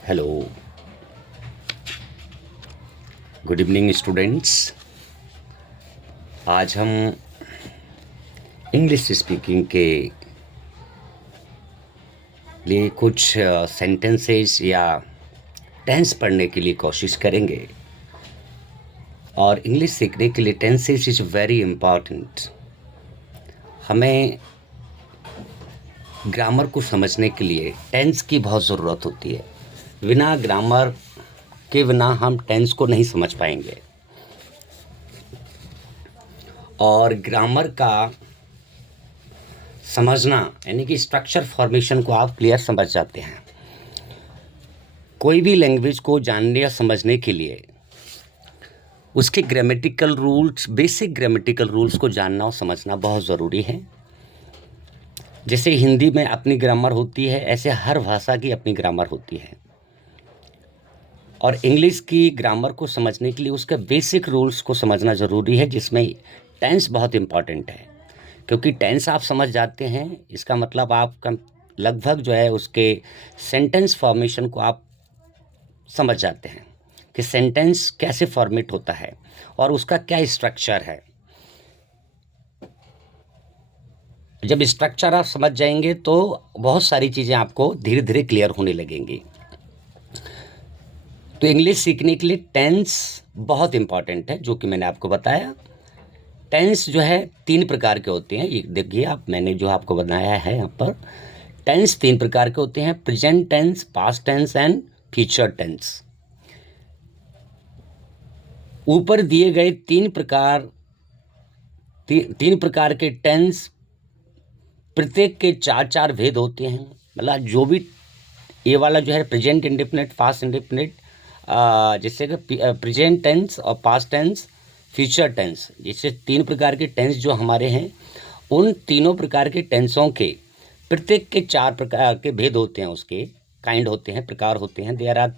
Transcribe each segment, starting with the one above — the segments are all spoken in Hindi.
Hello, good evening students. आज हम इंग्लिश स्पीकिंग के लिए कुछ सेंटेंसेस या टेंस पढ़ने के लिए कोशिश करेंगे। और इंग्लिश सीखने के लिए टेंसेस इज़ वेरी इम्पॉर्टेंट। हमें ग्रामर को समझने के लिए टेंस की बहुत ज़रूरत होती है। बिना ग्रामर के बिना हम टेंस को नहीं समझ पाएंगे। और ग्रामर का समझना यानी कि स्ट्रक्चर फॉर्मेशन को आप क्लियर समझ जाते हैं। कोई भी लैंग्वेज को जानने या समझने के लिए उसके grammatical rules, basic grammatical rules को जानना और समझना बहुत ज़रूरी है। जैसे हिंदी में अपनी ग्रामर होती है, ऐसे हर भाषा की अपनी ग्रामर होती है। और इंग्लिश की ग्रामर को समझने के लिए उसके बेसिक रूल्स को समझना ज़रूरी है, जिसमें टेंस बहुत इम्पॉर्टेंट है। क्योंकि टेंस आप समझ जाते हैं, इसका मतलब आपका लगभग जो है उसके सेंटेंस फॉर्मेशन को आप समझ जाते हैं कि सेंटेंस कैसे फॉर्मेट होता है और उसका क्या स्ट्रक्चर है। जब स्ट्रक्चर आप समझ जाएंगे तो बहुत सारी चीज़ें आपको धीरे धीरे क्लियर होने लगेंगी। तो इंग्लिश सीखने के लिए टेंस बहुत इम्पॉर्टेंट है, जो कि मैंने आपको बताया। टेंस जो है 3 प्रकार के होते हैं। ये देखिए आप, मैंने जो आपको बनाया है यहाँ पर, टेंस 3 प्रकार के होते हैं: present tense, past tense and future tense. ऊपर दिए गए 3 प्रकार के टेंस, प्रत्येक के 4 भेद होते हैं। मतलब जो भी ये वाला जो है प्रेजेंट इंडेफिनिट, पास्ट इंडेफिनिट, जैसे कि प्रेजेंट टेंस और पास्ट टेंस, फ्यूचर टेंस, जैसे 3 प्रकार के टेंस जो हमारे हैं, उन तीनों प्रकार के टेंसों के प्रत्येक के 4 प्रकार के भेद होते हैं, उसके काइंड होते हैं, प्रकार होते हैं। There are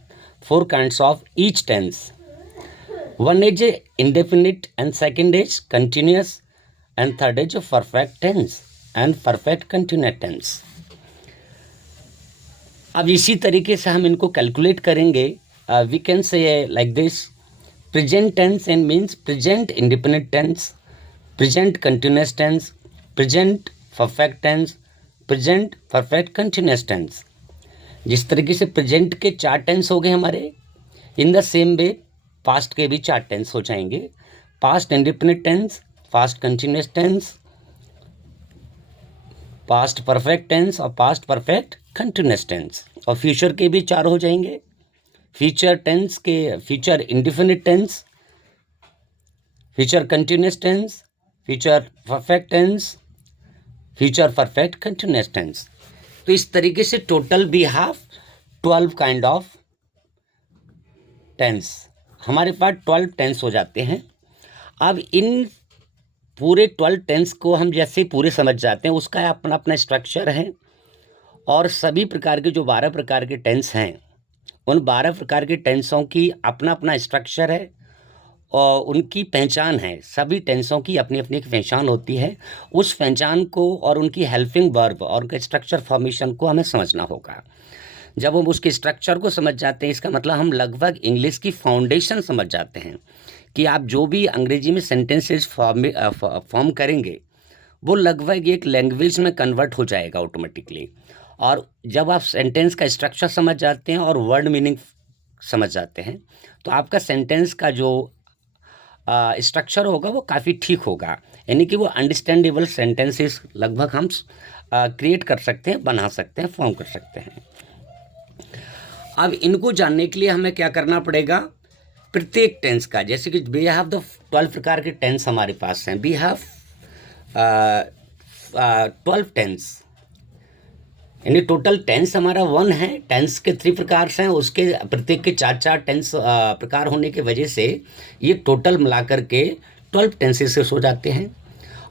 4 kinds of each tense. One is indefinite and second is continuous and third is perfect tense and perfect continuous tense. अब इसी तरीके से हम इनको कैलकुलेट करेंगे। We can say like this: present tense and means present indefinite tense, present continuous tense, present perfect tense, present perfect continuous tense. जिस तरीके से प्रेजेंट के 4 टेंस हो गए हमारे, in the same way past के भी 4 टेंस हो जाएंगे: past indefinite tense, past continuous tense, past perfect tense और पास्ट परफेक्ट कंटिन्यूस टेंस। और फ्यूचर के भी 4 हो जाएंगे: फ्यूचर टेंस के future indefinite tense, future continuous tense, future perfect tense, future perfect continuous tense. तो इस तरीके से total we have 12 kind of tense. हमारे पास 12 टेंस हो जाते हैं। अब इन पूरे 12 टेंस को हम जैसे पूरे समझ जाते हैं, उसका अपना अपना स्ट्रक्चर है। और सभी प्रकार के जो 12 प्रकार के टेंस हैं, उन 12 प्रकार के टेंसों की अपना अपना स्ट्रक्चर है और उनकी पहचान है। सभी टेंसों की अपनी अपनी एक पहचान होती है। उस पहचान को और उनकी हेल्पिंग वर्ब और उनके स्ट्रक्चर फॉर्मेशन को हमें समझना होगा। जब हम उसके स्ट्रक्चर को समझ जाते हैं, इसका मतलब हम लगभग इंग्लिश की फाउंडेशन समझ जाते हैं कि आप जो भी अंग्रेजी में सेंटेंसेस फॉर्म करेंगे, वो लगभग एक लैंग्वेज में कन्वर्ट हो जाएगा ऑटोमेटिकली। और जब आप सेंटेंस का स्ट्रक्चर समझ जाते हैं और वर्ड मीनिंग समझ जाते हैं, तो आपका सेंटेंस का जो स्ट्रक्चर होगा वो काफ़ी ठीक होगा। यानी कि वो अंडरस्टैंडेबल सेंटेंसेस लगभग हम क्रिएट कर सकते हैं, बना सकते हैं, फॉर्म कर सकते हैं। अब इनको जानने के लिए हमें क्या करना पड़ेगा? प्रत्येक टेंस का, जैसे कि वी हैव द 12 प्रकार के टेंस हमारे पास हैं। वी हैव 12 टेंस, यानी टोटल टेंस हमारा 1 है। टेंस के 3 प्रकार हैं, उसके प्रत्येक के 4 टेंस प्रकार होने की वजह से ये टोटल मिलाकर के 12 टेंसेस हो जाते हैं।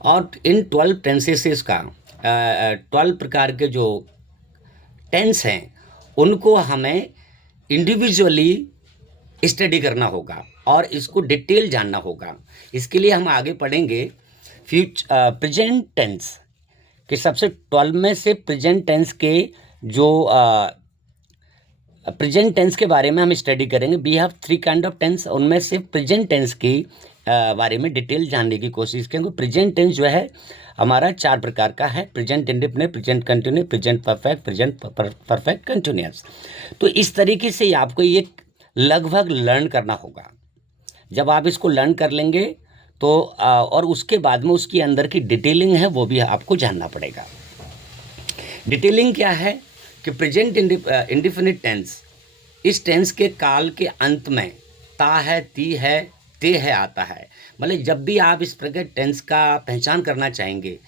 और इन 12 टेंसेस का 12 प्रकार के जो टेंस हैं, उनको हमें इंडिविजुअली स्टडी करना होगा और इसको डिटेल जानना होगा। इसके लिए हम आगे पढ़ेंगे प्रेजेंट टेंस कि सबसे 12 में से प्रेजेंट टेंस के जो प्रेजेंट टेंस के बारे में हम स्टडी करेंगे। We have 3 kind of tense, उनमें से प्रेजेंट टेंस की बारे में डिटेल जानने की कोशिश करेंगे। प्रेजेंट टेंस जो है हमारा 4 प्रकार का है, present indefinite, present continue, present perfect, present perfect continuous. तो इस तरीके से आपको ये लगभग लर्न करना होगा। जब आप इसको लर्न कर लेंगे तो और उसके बाद में उसकी अंदर की डिटेलिंग है वो भी आपको जानना पड़ेगा। डिटेलिंग क्या है कि प्रेजेंट इंडेफिनिट टेंस, इस टेंस के काल के अंत में ता है, ती है, ते है आता है। मतलब जब भी आप इस प्रकार टेंस का पहचान करना चाहेंगे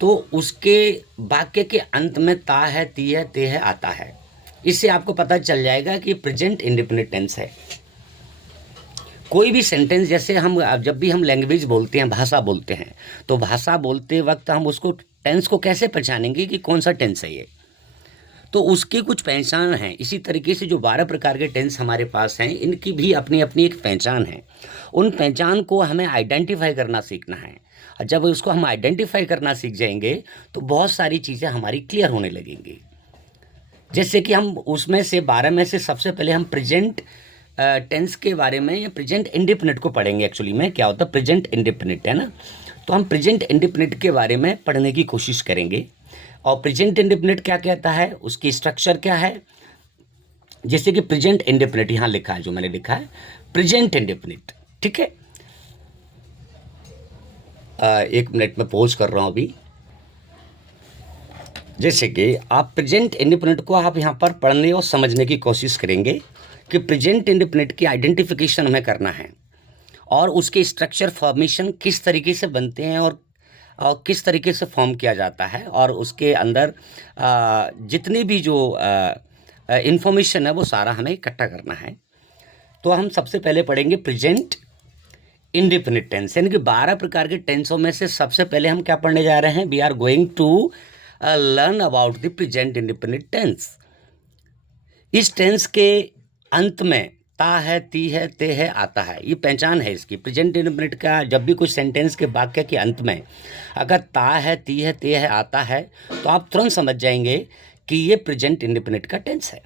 तो उसके वाक्य के अंत में ता है, ती है, ते है आता है। इससे आपको पता चल जाएगा कि प्रेजेंट इंडेफिनिट टेंस है। कोई भी सेंटेंस, जैसे हम जब भी हम लैंग्वेज बोलते हैं, भाषा बोलते हैं, तो भाषा बोलते वक्त हम उसको टेंस को कैसे पहचानेंगे कि कौन सा टेंस है ये, तो उसकी कुछ पहचान है। इसी तरीके से जो 12 प्रकार के टेंस हमारे पास हैं, इनकी भी अपनी अपनी एक पहचान है। उन पहचान को हमें आइडेंटिफाई करना सीखना है। और जब उसको हम आइडेंटिफाई करना सीख जाएंगे तो बहुत सारी चीज़ें हमारी क्लियर होने लगेंगी। जैसे कि हम उसमें से 12 में से सबसे पहले हम प्रेजेंट टेंस के बारे में या प्रेजेंट इंडेफिनिट को पढ़ेंगे। एक्चुअली में क्या होता है प्रेजेंट इंडेफिनिट, है ना। तो हम प्रेजेंट इंडेफिनिट के बारे में पढ़ने की कोशिश करेंगे। और प्रेजेंट इंडेफिनिट क्या कहता है, उसकी स्ट्रक्चर क्या है। जैसे कि प्रेजेंट इंडेफिनिट यहाँ लिखा है, जो मैंने लिखा है प्रेजेंट इंडेफिनिट, ठीक है। 1 मिनट में पॉज कर रहा हूँ अभी। जैसे कि आप प्रेजेंट इंडेफिनिट को आप यहाँ पर पढ़ने और समझने की कोशिश करेंगे कि प्रेजेंट इंडेफिनिट की आइडेंटिफिकेशन हमें करना है और उसके स्ट्रक्चर फॉर्मेशन किस तरीके से बनते हैं और किस तरीके से फॉर्म किया जाता है, और उसके अंदर जितनी भी जो इंफॉर्मेशन है वो सारा हमें इकट्ठा करना है। तो हम सबसे पहले पढ़ेंगे प्रेजेंट इंडेफिनिट टेंस, यानी कि 12 प्रकार के टेंसों में से सबसे पहले हम क्या पढ़ने जा रहे हैं। We are going to learn about the present indefinite tense. इस टेंस के अंत में ता है, ती है, ते है, आता है, ये पहचान है इसकी। प्रेजेंट इंडेफिनिट का जब भी कुछ सेंटेंस के वाक्य के अंत में अगर ता है, ती है, ते है, आता है तो आप तुरंत समझ जाएंगे कि ये प्रेजेंट इंडेफिनिट का टेंस है।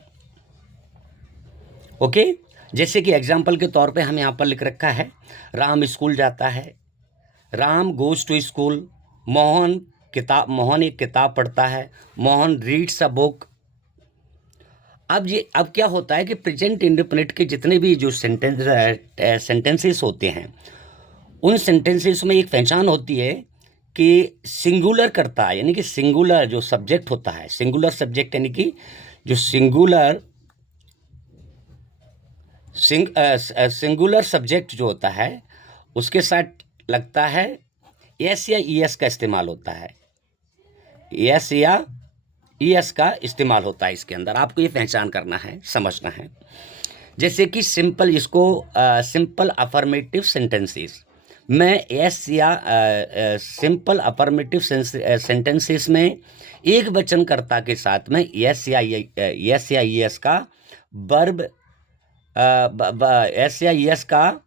ओके, जैसे कि एग्जाम्पल के तौर पे हम यहाँ पर लिख रखा है, राम स्कूल जाता है, Ram goes to school. Mohan एक किताब पढ़ता है, मोहन रीड्स अ बुक। अब क्या होता है कि प्रेजेंट इंडेफिनिट के जितने भी जो सेंटेंसेस होते हैं, उन सेंटेंसेस में एक पहचान होती है कि सिंगुलर करता है, यानी कि सिंगुलर जो सब्जेक्ट होता है, सिंगुलर सब्जेक्ट यानी कि जो सिंगुलर सब्जेक्ट जो होता है उसके साथ लगता है एस या ईएस का इस्तेमाल होता है। एस या ईएस का इस्तेमाल होता है इसके अंदर। आपको ये पहचान करना है, समझना है। जैसे कि सिंपल अफर्मेटिव सेंटेंसेस में एस या सिंपल अफर्मेटिव सेंटेंसेस में एक वचनकर्ता के साथ में एस या ईएस का वर्ब एस या ईएस का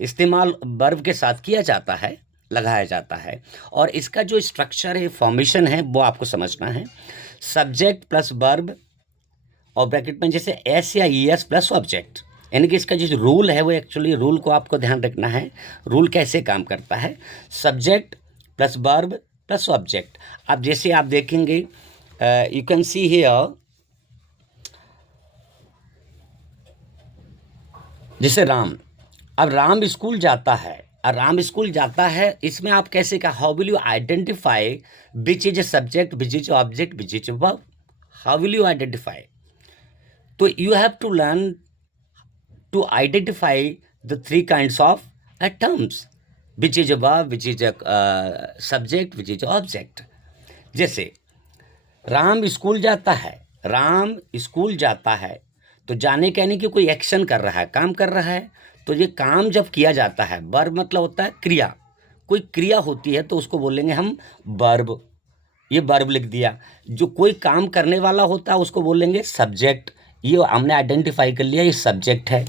इस्तेमाल वर्ब के साथ किया जाता है, लगाया जाता है। और इसका जो स्ट्रक्चर है, फॉर्मेशन है, वो आपको समझना है। सब्जेक्ट प्लस वर्ब और ब्रैकेट में जैसे एस या ईएस प्लस ऑब्जेक्ट, यानी कि इसका जो रूल है वो एक्चुअली रूल को आपको ध्यान रखना है। रूल कैसे काम करता है, subject plus verb plus object. अब जैसे आप देखेंगे यू कैन सी हियर, जैसे राम, अब राम स्कूल जाता है, और राम स्कूल जाता है, इसमें आप कैसे का how will you identify which is a subject, which is object, which is verb, how will you identify. तो you have to learn to identify the 3 kinds of terms, which is a verb, which is a subject, which is object. जैसे राम स्कूल जाता है, राम स्कूल जाता है, तो जाने का यानी कि कोई एक्शन कर रहा है, काम कर रहा है। तो ये काम जब किया जाता है, वर्ब मतलब होता है क्रिया, कोई क्रिया होती है तो उसको बोलेंगे हम वर्ब। ये वर्ब लिख दिया। जो कोई काम करने वाला होता है उसको बोलेंगे सब्जेक्ट। ये हमने आइडेंटिफाई कर लिया, ये सब्जेक्ट है।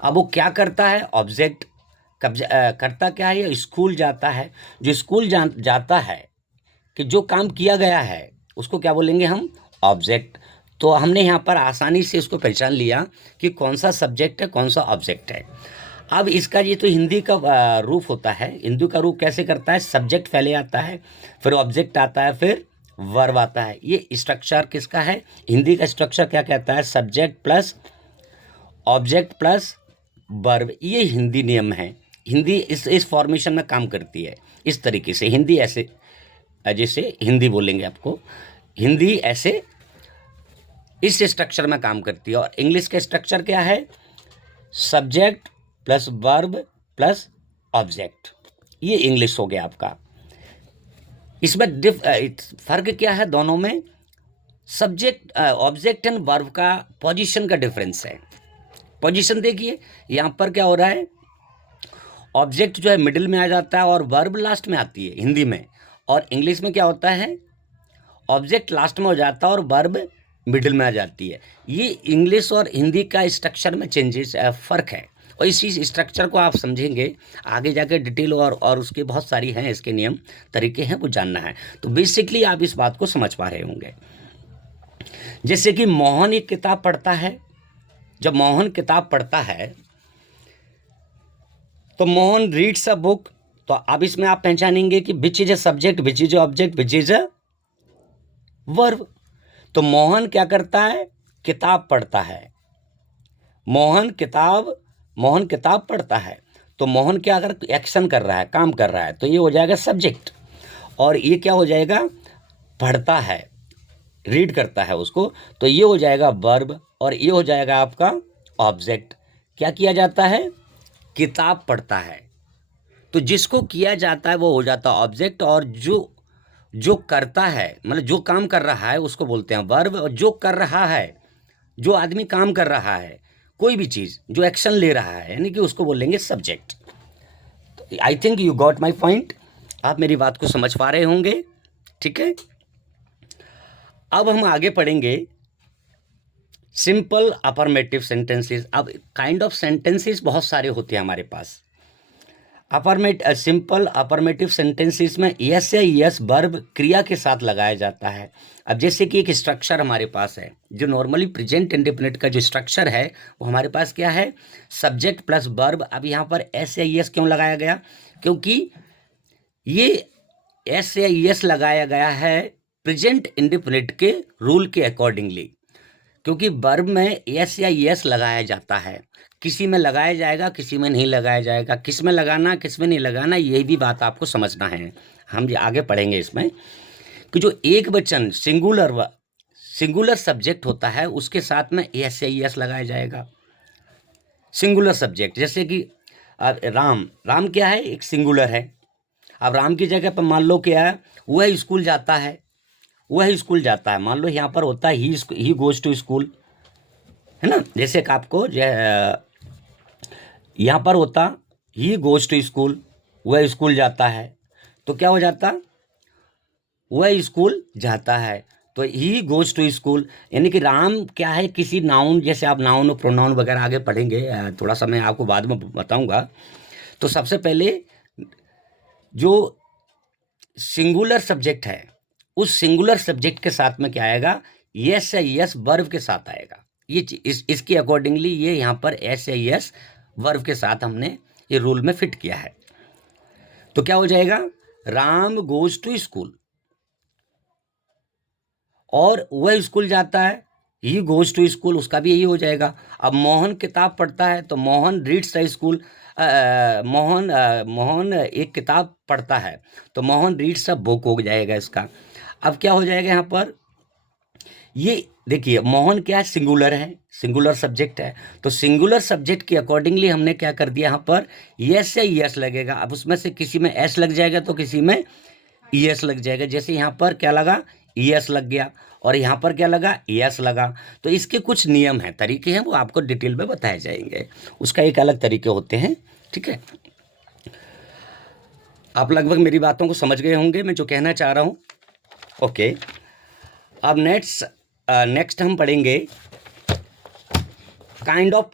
अब वो क्या करता है, ऑब्जेक्ट। करता क्या है, ये स्कूल जाता है। जो स्कूल जाता है कि जो काम किया गया है उसको क्या बोलेंगे हम, ऑब्जेक्ट। तो हमने यहाँ पर आसानी से इसको पहचान लिया कि कौन सा सब्जेक्ट है, कौन सा ऑब्जेक्ट है। अब इसका ये तो हिंदी का रूप होता है। हिंदी का रूप कैसे करता है? सब्जेक्ट पहले आता है, फिर ऑब्जेक्ट आता है, फिर वर्ब आता है। ये स्ट्रक्चर किसका है? हिंदी का स्ट्रक्चर क्या कहता है? Subject plus object plus verb. ये हिंदी नियम है। हिंदी इस फॉर्मेशन में काम करती है, इस तरीके से। हिंदी ऐसे, जैसे हिंदी बोलेंगे आपको, हिंदी ऐसे इस स्ट्रक्चर में काम करती है। और इंग्लिश का स्ट्रक्चर क्या है? Subject plus verb plus object. ये इंग्लिश हो गया आपका। इसमें फर्क क्या है दोनों में? सब्जेक्ट, ऑब्जेक्ट एंड वर्ब का पोजीशन का डिफरेंस है। पोजीशन देखिए, यहाँ पर क्या हो रहा है? ऑब्जेक्ट जो है मिडिल में आ जाता है और वर्ब लास्ट में आती है हिंदी में। और इंग्लिश में क्या होता है? ऑब्जेक्ट लास्ट में हो जाता है और वर्ब मिडिल में आ जाती है। ये इंग्लिश और हिंदी का स्ट्रक्चर में चेंजेस, फ़र्क है। और इसी स्ट्रक्चर को आप समझेंगे आगे जाके डिटेल, और उसके बहुत सारी हैं इसके नियम तरीके हैं, वो जानना है। तो बेसिकली आप इस बात को समझ पा रहे होंगे। जैसे कि मोहन एक किताब पढ़ता है। जब मोहन किताब पढ़ता है तो मोहन रीड्स अ बुक। तो अब इसमें आप पहचानेंगे कि which is a subject, which is a object, which is a verb. तो मोहन क्या करता है? किताब पढ़ता है। मोहन किताब पढ़ता है। तो मोहन क्या अगर एक्शन कर रहा है, काम कर रहा है, तो ये हो जाएगा सब्जेक्ट। और ये क्या हो जाएगा? पढ़ता है, रीड करता है उसको, तो ये हो जाएगा वर्ब। और ये हो जाएगा आपका ऑब्जेक्ट। क्या किया जाता है? किताब पढ़ता है। तो जिसको किया जाता है वो हो जाता है ऑब्जेक्ट, और जो करता है, मतलब जो काम कर रहा है, उसको बोलते हैं वर्ब। और जो कर रहा है, जो आदमी काम कर रहा है, कोई भी चीज़ जो एक्शन ले रहा है, यानी कि उसको बोलेंगे subject. I think you got my point. आप मेरी बात को समझ पा रहे होंगे, ठीक है। अब हम आगे पढ़ेंगे सिंपल अफर्मेटिव सेंटेंसेस। अब काइंड ऑफ सेंटेंसेस बहुत सारे होते हैं हमारे पास। सिंपल अफर्मेटिव सेंटेंसेस में यस या यस वर्ब क्रिया के साथ लगाया जाता है। अब जैसे कि एक स्ट्रक्चर हमारे पास है, जो नॉर्मली प्रेजेंट इंडेफिनिट का जो स्ट्रक्चर है वो हमारे पास क्या है? Subject plus verb. अब यहाँ पर एस या यस क्यों लगाया गया? क्योंकि ये एस या यस लगाया गया है प्रेजेंट इंडेफिनिट के रूल के अकॉर्डिंगली। क्योंकि वर्ब में एस या यस लगाया जाता है, किसी में लगाया जाएगा, किसी में नहीं लगाया जाएगा। किस में लगाना, किस में नहीं लगाना, ये भी बात आपको समझना है। हम ये आगे पढ़ेंगे इसमें कि जो एक वचन सिंगुलर सब्जेक्ट होता है उसके साथ में एस या यस लगाया जाएगा। सिंगुलर सब्जेक्ट, जैसे कि राम क्या है? एक सिंगुलर है। अब राम की जगह पर मान लो क्या है? वह स्कूल जाता है, वह स्कूल जाता है। मान लो यहाँ पर होता है ही गोज टू स्कूल, है ना। जैसे कि आपको यहाँ पर होता ही गोज टू स्कूल, वह स्कूल जाता है, तो क्या हो जाता? वह स्कूल जाता है, तो ही गोज टू स्कूल। यानी कि राम क्या है? किसी नाउन, जैसे आप नाउन और प्रोनाउन वगैरह आगे पढ़ेंगे, थोड़ा सा मैं आपको बाद में बताऊंगा। तो सबसे पहले जो सिंगुलर सब्जेक्ट है, उस सिंगुलर सब्जेक्ट के साथ में क्या आएगा? यस या यस वर्ब के साथ आएगा। ये इसके अकॉर्डिंगली ये यहाँ पर एस या यस वर्ब के साथ हमने ये रूल में फिट किया है। तो क्या हो जाएगा? राम गोज टू स्कूल, और वह स्कूल जाता है, ही गोज टू स्कूल, उसका भी यही हो जाएगा। अब मोहन किताब पढ़ता है, तो Mohan reads the school. Mohan एक किताब पढ़ता है, तो मोहन रीड्स अ बुक हो जाएगा इसका। अब क्या हो जाएगा यहाँ पर? ये देखिए, मोहन क्या है? सिंगुलर है, सिंगुलर सब्जेक्ट है। तो सिंगुलर सब्जेक्ट के अकॉर्डिंगली हमने क्या कर दिया? यहाँ पर यस या यस लगेगा। अब उसमें से किसी में एस लग जाएगा तो किसी में ईएस लग जाएगा। जैसे यहाँ पर क्या लगा? ईएस लग गया, और यहाँ पर क्या लगा? ईएस लगा। तो इसके कुछ नियम हैं, तरीके हैं, वो आपको डिटेल में बताए जाएंगे। उसका एक अलग तरीके होते हैं, ठीक है। आप लगभग मेरी बातों को समझ गए होंगे, मैं जो कहना चाह रहा हूँ। ओके, अब नेक्स्ट हम पढ़ेंगे काइंड ऑफ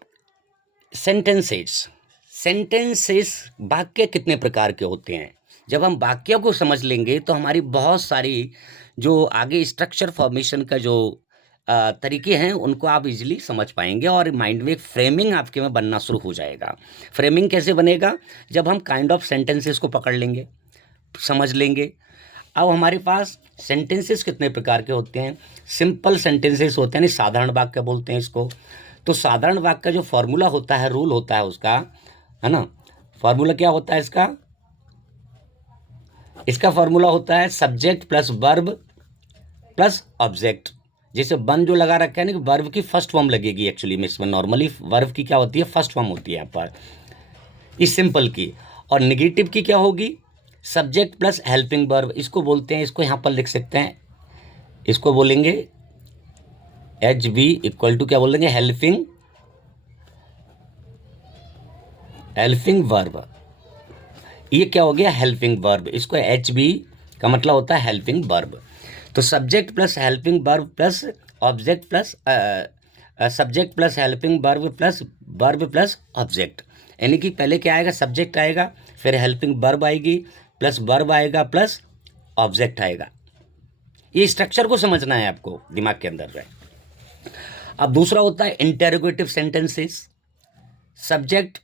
सेंटेंसेस। वाक्य कितने प्रकार के होते हैं? जब हम वाक्य को समझ लेंगे तो हमारी बहुत सारी जो आगे स्ट्रक्चर फॉर्मेशन का जो तरीके हैं उनको आप इजीली समझ पाएंगे और माइंड में एक फ्रेमिंग आपके में बनना शुरू हो जाएगा। फ्रेमिंग कैसे बनेगा? जब हम काइंड ऑफ सेंटेंसेस को पकड़ लेंगे, समझ लेंगे। अब हमारे पास सेंटेंसेस कितने प्रकार के होते हैं? सिंपल सेंटेंसेस होते हैं, नहीं साधारण वाक्य बोलते हैं इसको। तो साधारण वाक्य का जो फॉर्मूला होता है, रूल होता है उसका, है ना, फॉर्मूला क्या होता है इसका? इसका फॉर्मूला होता है subject plus verb plus object. जैसे वन जो लगा रखा है ना, कि वर्ब की फर्स्ट फॉर्म लगेगी एक्चुअली में इसमें। नॉर्मली वर्ब की क्या होती है? फर्स्ट फॉर्म होती है यहाँ पर, इस सिंपल की। और नेगेटिव की क्या होगी? सब्जेक्ट प्लस हेल्पिंग वर्ब, इसको बोलते हैं, इसको यहाँ पर लिख सकते हैं, इसको बोलेंगे HB इक्वल टू क्या बोलेंगे? Helping verb. ये क्या हो गया? Helping verb. इसको HB का मतलब होता है हेल्पिंग वर्ब। तो subject plus helping verb plus object plus subject plus helping verb plus object, यानी कि पहले क्या आएगा? सब्जेक्ट आएगा, फिर हेल्पिंग वर्ब आएगी, प्लस वर्ब आएगा, प्लस ऑब्जेक्ट आएगा। ये स्ट्रक्चर को समझना है आपको दिमाग के अंदर है। अब दूसरा होता है इंटेरोगेटिव सेंटेंसेस। सब्जेक्ट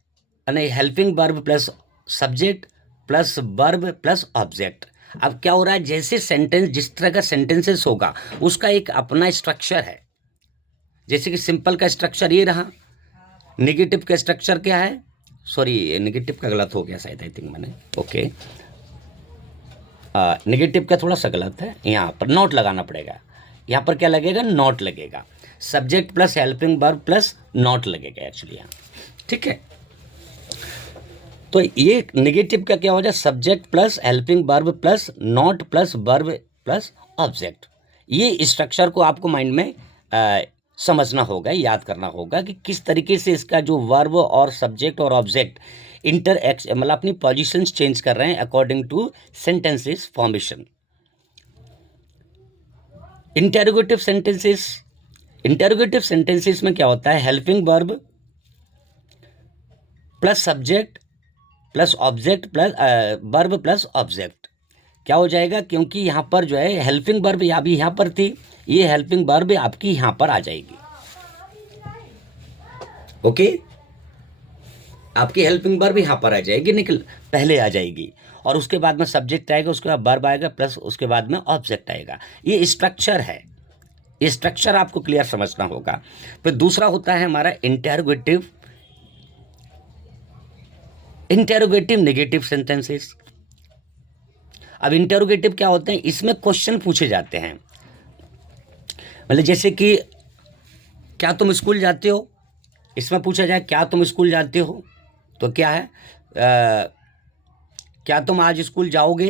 यानी helping verb plus subject plus verb plus object. अब क्या हो रहा है? जैसे सेंटेंस, जिस तरह का सेंटेंसेस होगा उसका एक अपना स्ट्रक्चर है। जैसे कि सिंपल का स्ट्रक्चर ये रहा, नेगेटिव का स्ट्रक्चर क्या है? सॉरी, नेगेटिव का गलत हो गया शायद, आई थिंक मैंने, ओके, नेगेटिव का थोड़ा सा गलत है, यहाँ पर नॉट लगाना पड़ेगा। यहाँ पर क्या लगेगा? नॉट लगेगा। Subject plus helping verb plus not लगेगा एक्चुअली यहाँ, ठीक है। तो ये नेगेटिव का क्या हो जाए? Subject plus helping verb plus not plus verb plus object. ये स्ट्रक्चर को आपको माइंड में समझना होगा, याद करना होगा कि किस तरीके से इसका जो वर्ब और सब्जेक्ट और ऑब्जेक्ट मतलब अपनी पोजीशंस चेंज कर रहे हैं according two sentences formation. Interrogative sentences में क्या होता है? Helping verb plus subject plus object plus verb plus object. क्या हो जाएगा? क्योंकि यहाँ पर जो है हेल्पिंग वर्ब अभी यहाँ पर थी, ये हेल्पिंग वर्ब आपकी यहाँ पर आ जाएगी, ओके। आपकी हेल्पिंग वर्ब यहाँ पर आ जाएगी, निकल पहले आ जाएगी, और उसके बाद में सब्जेक्ट आएगा, उसके बाद वर्ब आएगा, प्लस उसके बाद में ऑब्जेक्ट आएगा। ये स्ट्रक्चर है, ये स्ट्रक्चर आपको क्लियर समझना होगा। फिर दूसरा होता है हमारा इंटेरोगेटिव नेगेटिव सेंटेंसेस। अब इंटेरोगेटिव क्या होते हैं? इसमें क्वेश्चन पूछे जाते हैं, मतलब जैसे कि क्या तुम स्कूल जाते हो? इसमें पूछा जाए क्या तुम स्कूल जाते हो, तो क्या है? क्या तुम आज स्कूल जाओगे?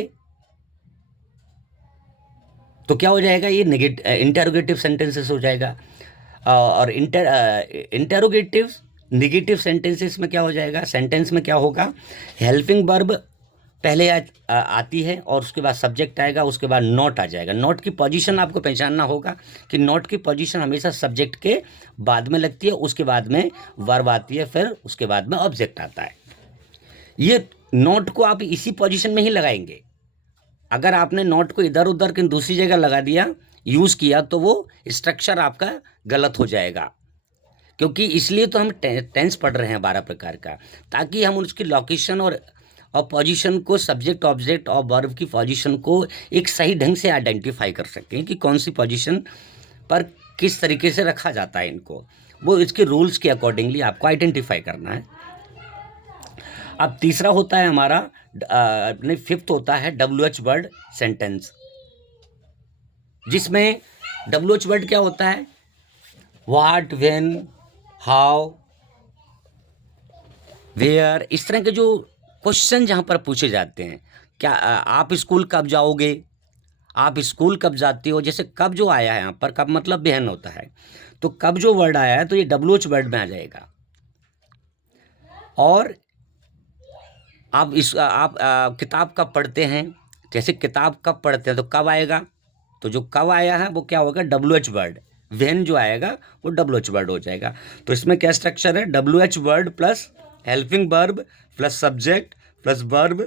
तो क्या हो जाएगा? ये इंटेरोगेटिव सेंटेंसेस हो जाएगा। और इंटेरोगेटिव नेगेटिव सेंटेंसेस में क्या हो जाएगा? सेंटेंस में क्या होगा? हेल्पिंग वर्ब पहले आती है, और उसके बाद सब्जेक्ट आएगा, उसके बाद नॉट आ जाएगा। नॉट की पोजीशन आपको पहचानना होगा कि नॉट की पोजीशन हमेशा सब्जेक्ट के बाद में लगती है, उसके बाद में वर्ब आती है, फिर उसके बाद में ऑब्जेक्ट आता है। ये नॉट को आप इसी पोजीशन में ही लगाएंगे। अगर आपने नॉट को इधर उधर कहीं दूसरी जगह लगा दिया, यूज़ किया, तो वो स्ट्रक्चर आपका गलत हो जाएगा। क्योंकि इसलिए तो हम टेंस पढ़ रहे हैं 12 प्रकार का, ताकि हम उसकी लोकेशन और पोजीशन को, सब्जेक्ट ऑब्जेक्ट और वर्ब की पोजीशन को एक सही ढंग से आइडेंटिफाई कर सकें कि कौन सी पोजीशन पर किस तरीके से रखा जाता है इनको। वो इसके रूल्स के अकॉर्डिंगली आपको आइडेंटिफाई करना है। अब तीसरा होता है हमारा, नहीं, फिफ्थ होता है WH वर्ड सेंटेंस, जिसमें WH वर्ड क्या होता है? व्हाट, व्हेन, हाउ, वेयर, इस तरह के जो क्वेश्चन जहाँ पर पूछे जाते हैं। क्या आप स्कूल कब जाओगे? आप स्कूल कब जाते हो? जैसे कब जो आया है यहाँ पर, कब मतलब बहन होता है, तो कब जो वर्ड आया है तो ये WH वर्ड में आ जाएगा। और आप किताब कब पढ़ते हैं? जैसे किताब कब पढ़ते हैं तो कब आएगा, तो जो कब आया है वो क्या होगा? WH word. व्हेन जो आएगा वो WH वर्ड हो जाएगा। तो इसमें क्या स्ट्रक्चर है? WH word plus helping verb plus subject plus verb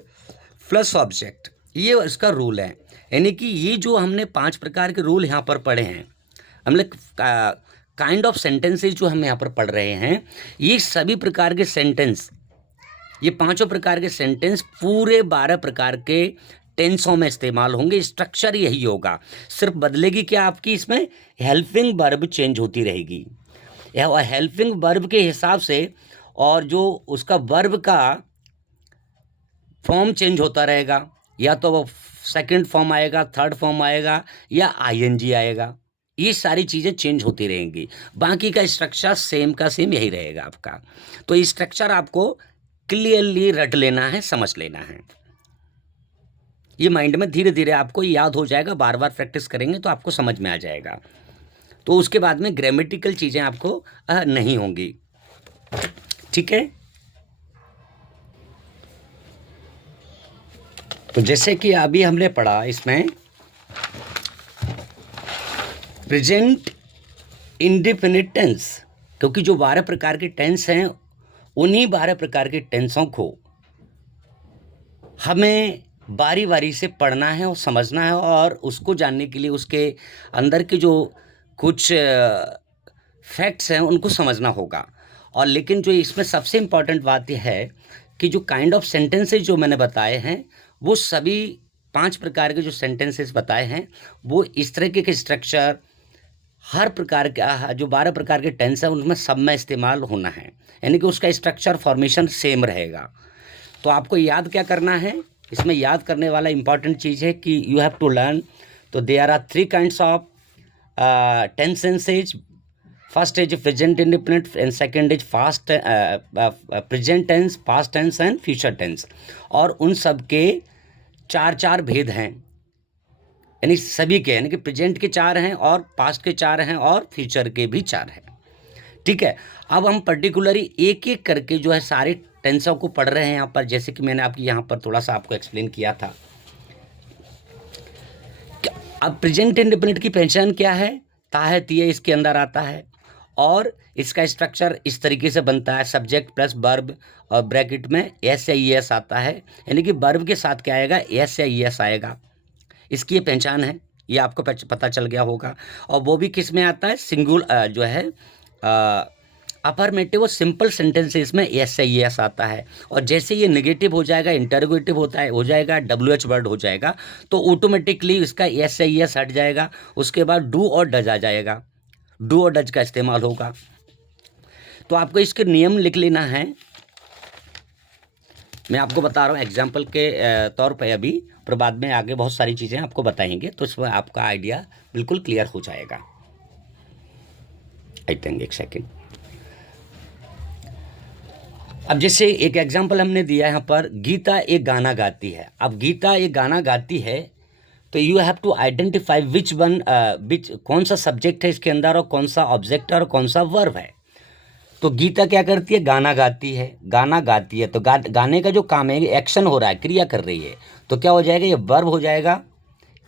plus object, ये इसका रूल है। यानी कि ये जो हमने 5 प्रकार के रूल यहाँ पर पढ़े हैं, मतलब काइंड ऑफ सेंटेंसेस जो हम यहाँ पर पढ़ रहे हैं, ये सभी प्रकार के सेंटेंस, ये पांचों प्रकार के सेंटेंस पूरे 12 प्रकार के टेंसों में इस्तेमाल होंगे। स्ट्रक्चर यही होगा, सिर्फ बदलेगी क्या आपकी इसमें हेल्पिंग वर्ब चेंज होती रहेगी, या हेल्पिंग वर्ब के हिसाब से, और जो उसका वर्ब का फॉर्म चेंज होता रहेगा, या तो वो सेकंड फॉर्म आएगा, थर्ड फॉर्म आएगा, या आईएनजी आएगा। ये सारी चीज़ें चेंज होती रहेंगी, बाकी का स्ट्रक्चर सेम का सेम यही रहेगा आपका। तो ये स्ट्रक्चर आपको क्लियरली रट लेना है, समझ लेना है। ये माइंड में धीरे धीरे आपको याद हो जाएगा, बार बार प्रैक्टिस करेंगे तो आपको समझ में आ जाएगा। तो उसके बाद में ग्रामेटिकल चीज़ें आपको नहीं होंगी, ठीक है। तो जैसे कि अभी हमने पढ़ा इसमें प्रेजेंट इंडेफिनिट टेंस, क्योंकि जो 12 प्रकार के टेंस हैं, उन्हीं 12 प्रकार के टेंसों को हमें बारी बारी से पढ़ना है और समझना है, और उसको जानने के लिए उसके अंदर के जो कुछ फैक्ट्स हैं उनको समझना होगा। और लेकिन जो इसमें सबसे इम्पॉर्टेंट बात यह है कि जो काइंड ऑफ सेंटेंसेस जो मैंने बताए हैं, वो सभी 5 प्रकार के जो सेंटेंसेस बताए हैं, वो इस तरह के स्ट्रक्चर हर प्रकार का, जो 12 प्रकार के टेंस हैं उनमें सब में इस्तेमाल होना है, यानी कि उसका स्ट्रक्चर फॉर्मेशन सेम रहेगा। तो आपको याद क्या करना है, इसमें याद करने वाला इंपॉर्टेंट चीज़ है कि यू हैव टू लर्न। तो there are 3 kinds of tenses. First is present indefinite, and second is fast present tense, past tense and future tense. और उन सब के 4 भेद हैं, यानी सभी के, यानी कि प्रेजेंट के 4 हैं, और पास्ट के 4 हैं, और फ्यूचर के भी 4 हैं, ठीक है। अब हम पर्टिकुलरली एक एक करके जो है सारे टेंसों को पढ़ रहे हैं यहाँ पर, जैसे कि मैंने आपकी यहाँ पर थोड़ा सा आपको एक्सप्लेन किया था। अब प्रेजेंट इंडेफिनिट की पहचान क्या है, ता है, ती है, इसके अंदर आता है, और इसका स्ट्रक्चर इस तरीके से बनता है, सब्जेक्ट प्लस वर्ब, और ब्रैकेट में एस या ई एस आता है, यानी कि वर्ब के साथ क्या आएगा, एस या ई एस आएगा। इसकी ये पहचान है, ये आपको पता चल गया होगा। और वो भी किस में आता है, सिंगुल जो है अफर्मेटिव और सिंपल सेंटेंसेस में एस से एस आता है। और जैसे ये नेगेटिव हो जाएगा, इंटरोगेटिव होता है, हो जाएगा, WH वर्ड हो जाएगा, तो ऑटोमेटिकली इसका एस से एस हट जाएगा। उसके बाद डू और डज आ जाएगा, डू और डज का इस्तेमाल होगा। तो आपको इसके नियम लिख लेना है, मैं आपको बता रहा हूँ एग्जाम्पल के तौर पर अभी, पर बाद में आगे बहुत सारी चीज़ें आपको बताएंगे, तो इसमें आपका आइडिया बिल्कुल क्लियर हो जाएगा। आई थिंक एक सेकेंड। अब जैसे एक एग्जाम्पल हमने दिया यहाँ पर, गीता एक गाना गाती है। अब गीता एक गाना गाती है, तो you have to identify which कौन सा सब्जेक्ट है इसके अंदर, और कौन सा ऑब्जेक्ट है, और कौन सा वर्ब है। तो गीता क्या करती है, गाना गाती है, गाना गाती है। तो गाने का जो काम है, एक्शन हो रहा है, क्रिया कर रही है, तो क्या हो जाएगा, ये वर्ब हो जाएगा,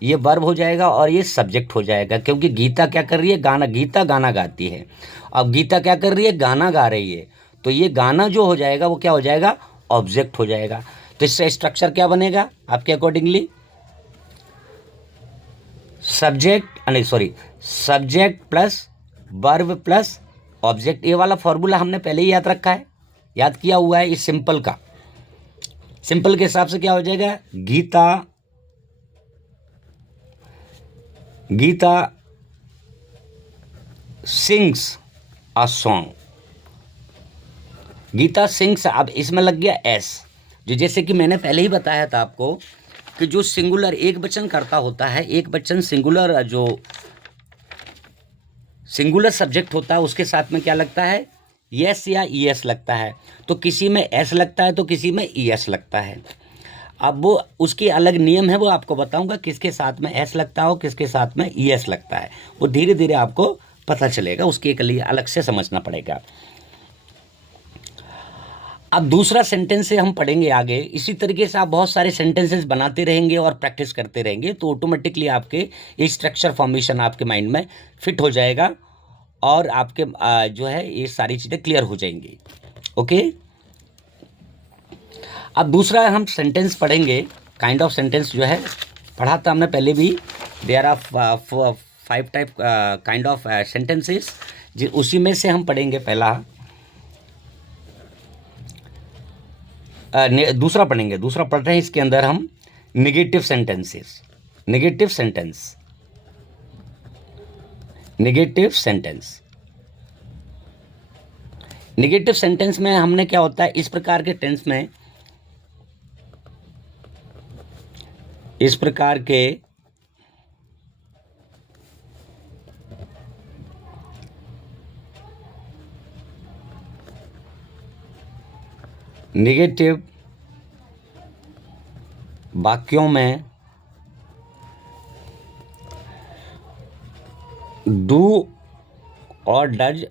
ये वर्ब हो जाएगा, और ये सब्जेक्ट हो जाएगा, क्योंकि गीता क्या कर रही है, गाना, गीता गाना गाती है। अब गीता क्या कर रही है, गाना गा रही है, तो ये गाना जो हो जाएगा वो क्या हो जाएगा, ऑब्जेक्ट हो जाएगा। तो इससे स्ट्रक्चर क्या बनेगा आपके accordingly, subject plus verb plus object. ये वाला फॉर्मूला हमने पहले ही याद रखा है, याद किया हुआ है। इस सिंपल का, सिंपल के हिसाब से क्या हो जाएगा, Geeta sings a song, Geeta sings. अब इसमें लग गया एस, जो जैसे कि मैंने पहले ही बताया था आपको कि जो सिंगुलर एक वचन करता होता है, एक वचन सिंगुलर, जो सिंगुलर सब्जेक्ट होता है उसके साथ में क्या लगता है, यस या ई एस लगता है। तो किसी में एस लगता है, तो किसी में ई एस लगता है। अब वो उसके अलग नियम है, वो आपको बताऊंगा, किसके साथ में एस लगता हो, किसके साथ में ई एस लगता है, वो धीरे धीरे आपको पता चलेगा, उसके लिए अलग से समझना पड़ेगा। अब दूसरा सेंटेंस से हम पढ़ेंगे आगे। इसी तरीके से आप बहुत सारे सेंटेंसेस बनाते रहेंगे और प्रैक्टिस करते रहेंगे, तो ऑटोमेटिकली आपके ये स्ट्रक्चर फॉर्मेशन आपके माइंड में फिट हो जाएगा, और आपके जो है ये सारी चीज़ें क्लियर हो जाएंगी। ओके, अब दूसरा हम सेंटेंस पढ़ेंगे, काइंड ऑफ सेंटेंस जो है पढ़ा था हमने पहले भी। There are 5 type kind of sentences, उसी में से हम पढ़ेंगे पहला दूसरा पढ़ेंगे। दूसरा पढ़ रहे हैं इसके अंदर हम negative sentences. Negative sentence, negative sentence. Negative sentence में हमने क्या होता है, इस प्रकार के टेंस में, इस प्रकार के नेगेटिव वाक्यों में डू और डज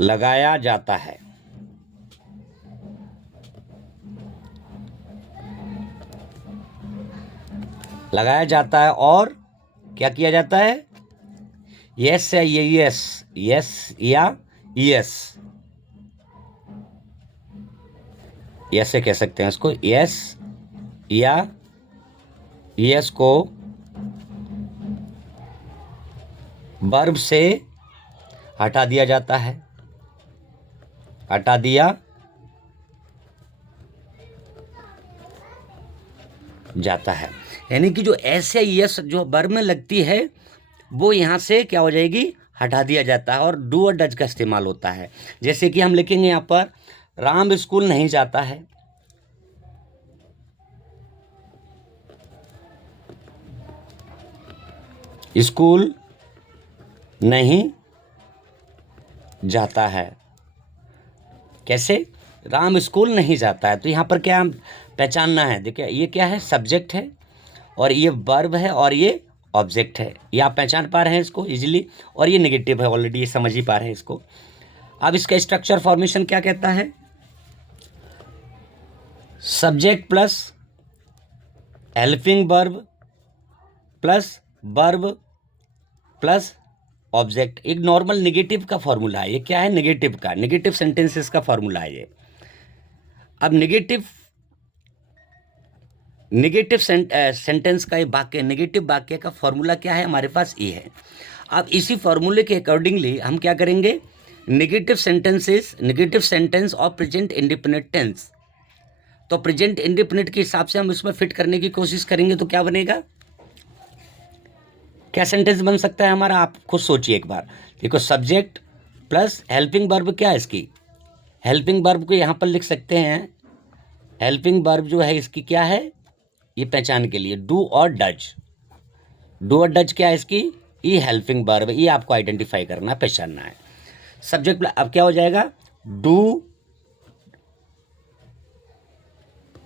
लगाया जाता है। लगाया जाता है और क्या किया जाता है, यस या यस, यस या यस, ऐसे कह सकते हैं इसको, यस या यस को वर्ब से हटा दिया जाता है, हटा दिया जाता है। यानी कि जो ऐसे यस जो वर्ब में लगती है वो यहाँ से क्या हो जाएगी, हटा दिया जाता है और डू और डज का इस्तेमाल होता है। जैसे कि हम लिखेंगे यहाँ पर राम स्कूल नहीं जाता है, स्कूल नहीं जाता है। कैसे, राम स्कूल नहीं जाता है, तो यहाँ पर क्या पहचानना है, देखिए ये क्या है, सब्जेक्ट है और ये वर्ब है और ये ऑब्जेक्ट है। ये आप पहचान पा रहे हैं इसको इजीली, और ये नेगेटिव है ऑलरेडी, ये समझ ही पा रहे हैं इसको। अब इसका स्ट्रक्चर फॉर्मेशन क्या कहता है, subject plus helping verb plus verb plus object. एक नॉर्मल नेगेटिव का फॉर्मूला है ये। क्या है, नेगेटिव का, नेगेटिव सेंटेंसेस का फॉर्मूला है ये। अब नेगेटिव सेंटेंस का वाक्य, नेगेटिव वाक्य का फॉर्मूला क्या है, हमारे पास ये है। अब इसी फॉर्मूले के अकॉर्डिंगली हम क्या करेंगे, नेगेटिव सेंटेंस और प्रेजेंट इंडेफिनिट टेंस, तो प्रेजेंट इंडेफिनिट के हिसाब से हम इसमें फिट करने की कोशिश करेंगे तो क्या बनेगा, क्या सेंटेंस बन सकता है हमारा, आप खुद सोचिए एक बार। देखो सब्जेक्ट प्लस हेल्पिंग वर्ब, क्या है इसकी, हेल्पिंग वर्ब को यहाँ पर लिख सकते हैं, हेल्पिंग वर्ब जो है इसकी क्या है, ये पहचान के लिए डू और डज। डू और डज क्या है इसकी, ये हेल्पिंग वर्ब है, ये आपको आइडेंटिफाई करना, पहचानना है। सब्जेक्ट अब क्या हो जाएगा, do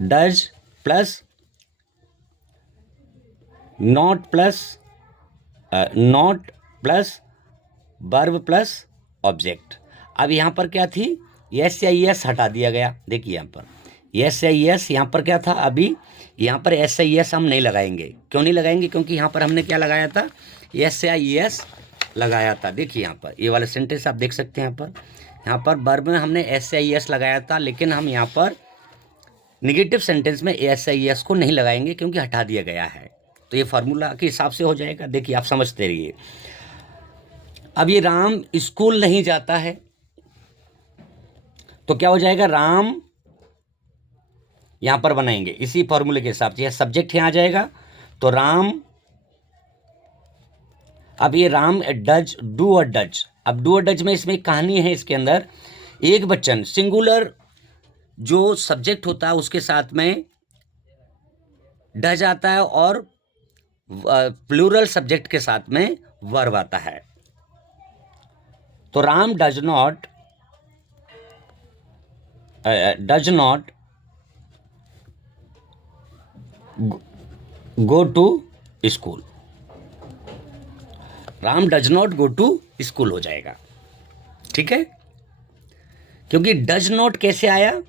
does plus not plus verb plus object. अब यहाँ पर क्या थी, यस या यस हटा दिया गया। देखिए यहाँ पर यस या यस, यहाँ पर क्या था, अभी यहाँ पर एस या यस हम नहीं लगाएंगे। क्यों नहीं लगाएंगे, क्योंकि यहाँ पर हमने क्या लगाया था, यस या यस लगाया था। देखिए यहाँ पर ये वाला सेंटेंस आप देख सकते हैं, यहाँ पर वर्ब में हमने एस या यस लगाया था, लेकिन हम यहाँ पर निगेटिव सेंटेंस में एस या यस को नहीं लगाएंगे क्योंकि हटा दिया गया है। तो ये फार्मूला के हिसाब से हो जाएगा। देखिए आप समझते रहिए। अब ये राम स्कूल नहीं जाता है, तो क्या हो जाएगा, राम यहां पर बनाएंगे इसी फॉर्मूले के हिसाब से, सब्जेक्ट यहां आ जाएगा तो राम। अब ये राम डज, डू और डज। अब डू और डज में इसमें एक कहानी है, इसके अंदर एक वचन सिंगुलर जो सब्जेक्ट होता है उसके साथ में डज आता है और प्लूरल सब्जेक्ट के साथ में वर्ब आता है। तो Ram does not go to school. Ram does not go to school हो जाएगा, ठीक है। क्योंकि डज नॉट कैसे आया,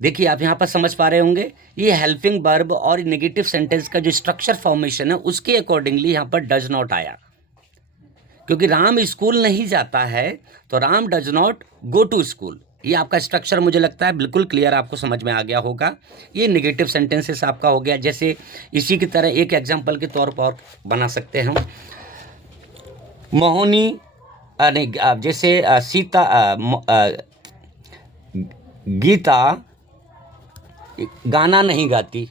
देखिए आप यहां पर समझ पा रहे होंगे, ये हेल्पिंग वर्ब और नेगेटिव सेंटेंस का जो स्ट्रक्चर फॉर्मेशन है उसके अकॉर्डिंगली यहां पर डज नॉट आया। क्योंकि राम स्कूल नहीं जाता है तो Ram does not go to school, ये आपका स्ट्रक्चर मुझे लगता है बिल्कुल क्लियर आपको समझ में आ गया होगा। ये नेगेटिव सेंटेंसेस आपका हो गया। जैसे इसी की तरह एक एग्जांपल के तौर पर बना सकते हैं हम, मोहिनी नहीं, जैसे सीता गीता गाना नहीं गाती,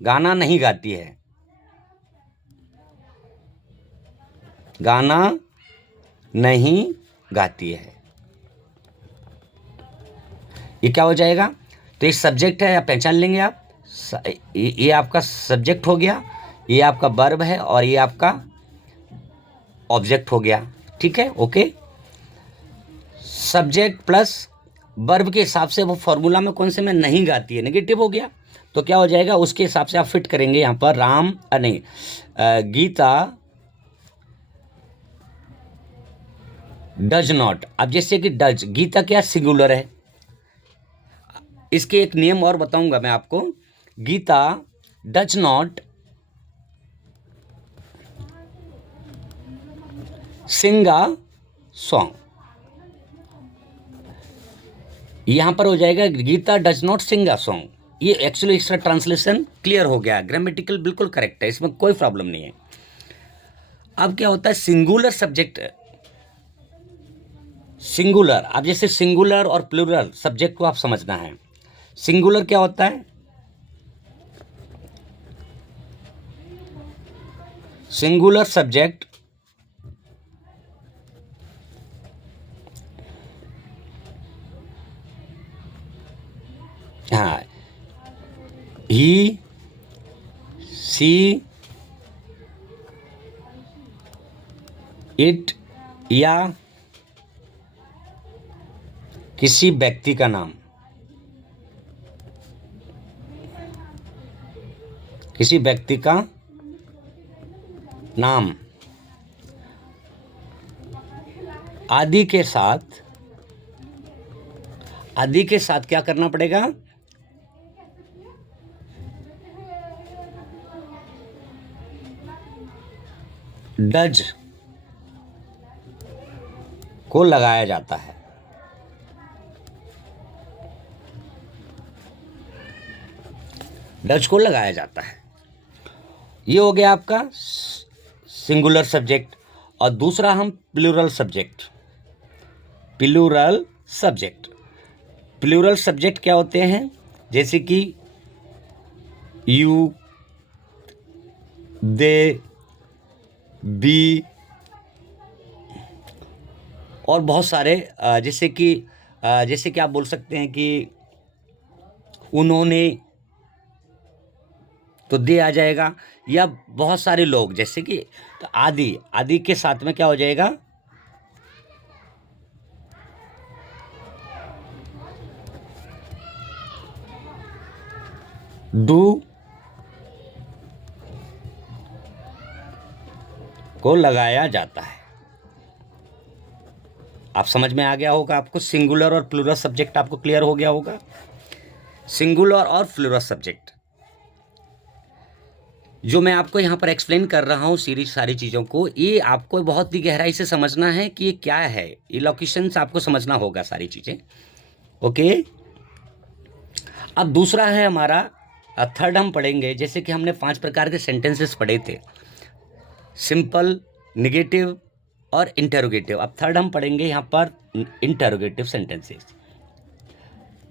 गाना नहीं गाती है, गाना नहीं गाती है। ये क्या हो जाएगा? तो ये सब्जेक्ट है, आप पहचान लेंगे आप। ये आपका सब्जेक्ट हो गया, ये आपका वर्ब है और ये आपका ऑब्जेक्ट हो गया। ठीक है, ओके। सब्जेक्ट प्लस वर्ब के हिसाब से वो फॉर्मूला में कौन से में नहीं गाती है, नेगेटिव हो गया। तो क्या हो जाएगा, उसके हिसाब से आप फिट करेंगे यहाँ पर राम नहीं गीता डज नॉट। अब जैसे कि डज, गीता क्या सिंगुलर है, इसके एक नियम और बताऊंगा मैं आपको। Geeta does not sing a song. यहां पर हो जाएगा Geeta does not sing a song. ये एक्चुअली इसका ट्रांसलेशन क्लियर हो गया, ग्रामेटिकल बिल्कुल करेक्ट है, इसमें कोई प्रॉब्लम नहीं है। अब क्या होता है, सिंगुलर सब्जेक्ट, सिंगुलर। अब जैसे सिंगुलर और प्लूरल सब्जेक्ट को आप समझना है। सिंगुलर क्या होता है, सिंगुलर सब्जेक्ट हाँ, ही सी इट या किसी व्यक्ति का नाम, किसी व्यक्ति का नाम आदि के साथ, आदि के साथ क्या करना पड़ेगा, डज को लगाया जाता है। डज को लगाया जाता है। ये हो गया आपका सिंगुलर सब्जेक्ट। और दूसरा हम plural subject, plural subject. Plural subject क्या होते हैं, जैसे कि यू, दे, बी और बहुत सारे, जैसे कि आप बोल सकते हैं कि उन्होंने, तो दे आ जाएगा। या बहुत सारे लोग, जैसे कि तो आदि, आदि के साथ में क्या हो जाएगा, डू को लगाया जाता है। आप समझ में आ गया होगा आपको, सिंगुलर और प्लूरल सब्जेक्ट आपको क्लियर हो गया होगा। सिंगुलर और प्लूरल सब्जेक्ट जो मैं आपको यहाँ पर एक्सप्लेन कर रहा हूँ सारी चीज़ों को, ये आपको बहुत ही गहराई से समझना है कि ये क्या है। ये लोकेशंस आपको समझना होगा सारी चीज़ें, ओके। अब दूसरा है हमारा, थर्ड हम पढ़ेंगे। जैसे कि हमने 5 प्रकार के सेंटेंसेस पढ़े थे, सिंपल, नेगेटिव और इंटरोगेटिव। अब थर्ड हम पढ़ेंगे यहाँ पर इंटरोगेटिव सेंटेंसेस।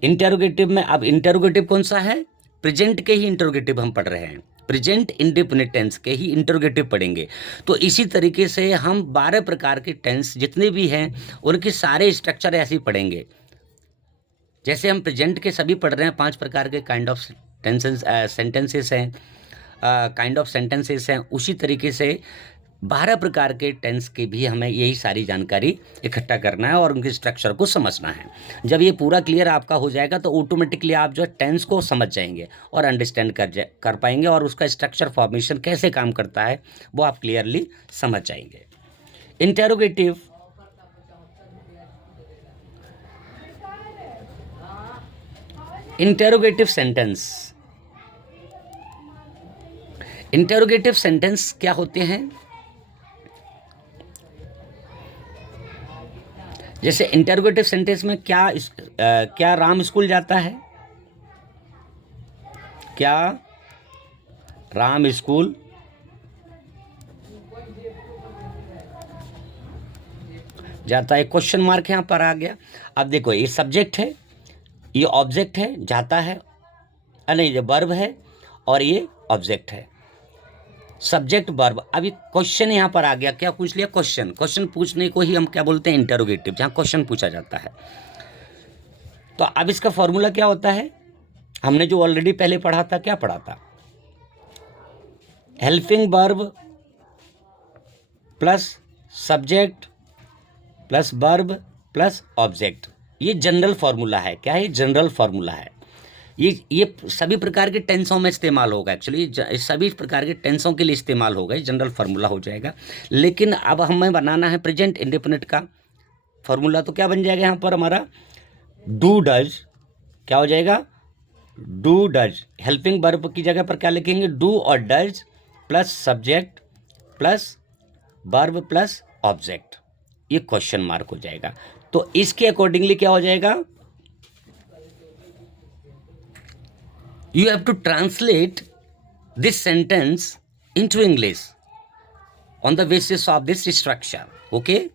इंटरोगेटिव में, अब इंटरोगेटिव कौन सा है, प्रेजेंट के ही इंटरोगेटिव हम पढ़ रहे हैं, प्रेजेंट इंडेफिनिट टेंस के ही इंटरोगेटिव पढ़ेंगे। तो इसी तरीके से हम 12 प्रकार के टेंस जितने भी हैं उनके सारे स्ट्रक्चर ऐसे ही पढ़ेंगे। जैसे हम प्रेजेंट के सभी पढ़ रहे हैं, 5 प्रकार के काइंड ऑफ सेंटेंसेस हैं, काइंड ऑफ सेंटेंसेस हैं, उसी तरीके से 12 प्रकार के टेंस की भी हमें यही सारी जानकारी इकट्ठा करना है और उनके स्ट्रक्चर को समझना है। जब ये पूरा क्लियर आपका हो जाएगा तो ऑटोमेटिकली आप जो है टेंस को समझ जाएंगे और अंडरस्टैंड कर पाएंगे, और उसका स्ट्रक्चर फॉर्मेशन कैसे काम करता है वो आप क्लियरली समझ जाएंगे। Interrogative, interrogative sentence, interrogative sentence क्या होते हैं, जैसे इंटरोगेटिव सेंटेंस में क्या राम स्कूल जाता है? क्या राम स्कूल जाता है? क्वेश्चन मार्क यहाँ पर आ गया। अब देखो, ये सब्जेक्ट है, ये ऑब्जेक्ट है, जाता है, नहीं ये वर्ब है, और ये ऑब्जेक्ट है, सब्जेक्ट वर्ब। अभी क्वेश्चन यहाँ पर आ गया, क्या पूछ लिया? क्वेश्चन। क्वेश्चन पूछने को ही हम क्या बोलते हैं? इंटरोगेटिव, जहाँ क्वेश्चन पूछा जाता है। तो अब इसका फॉर्मूला क्या होता है? हमने जो ऑलरेडी पहले पढ़ा था, क्या पढ़ा था? Helping verb plus subject plus verb plus object. ये जनरल फॉर्मूला है। क्या है? जनरल फॉर्मूला है। ये सभी प्रकार के टेंसों में इस्तेमाल होगा। एक्चुअली सभी प्रकार के टेंसों के लिए इस्तेमाल होगा, ये जनरल फार्मूला हो जाएगा। लेकिन अब हमें बनाना है प्रेजेंट इंडेफिनिट का फार्मूला, तो क्या बन जाएगा यहाँ पर हमारा? Do does. क्या हो जाएगा? Do does. हेल्पिंग वर्ब की जगह पर क्या लिखेंगे? डू और does plus subject plus verb plus object. ये क्वेश्चन मार्क हो जाएगा। तो इसके अकॉर्डिंगली क्या हो जाएगा? You have to translate this sentence into English on the basis of this structure. Okay?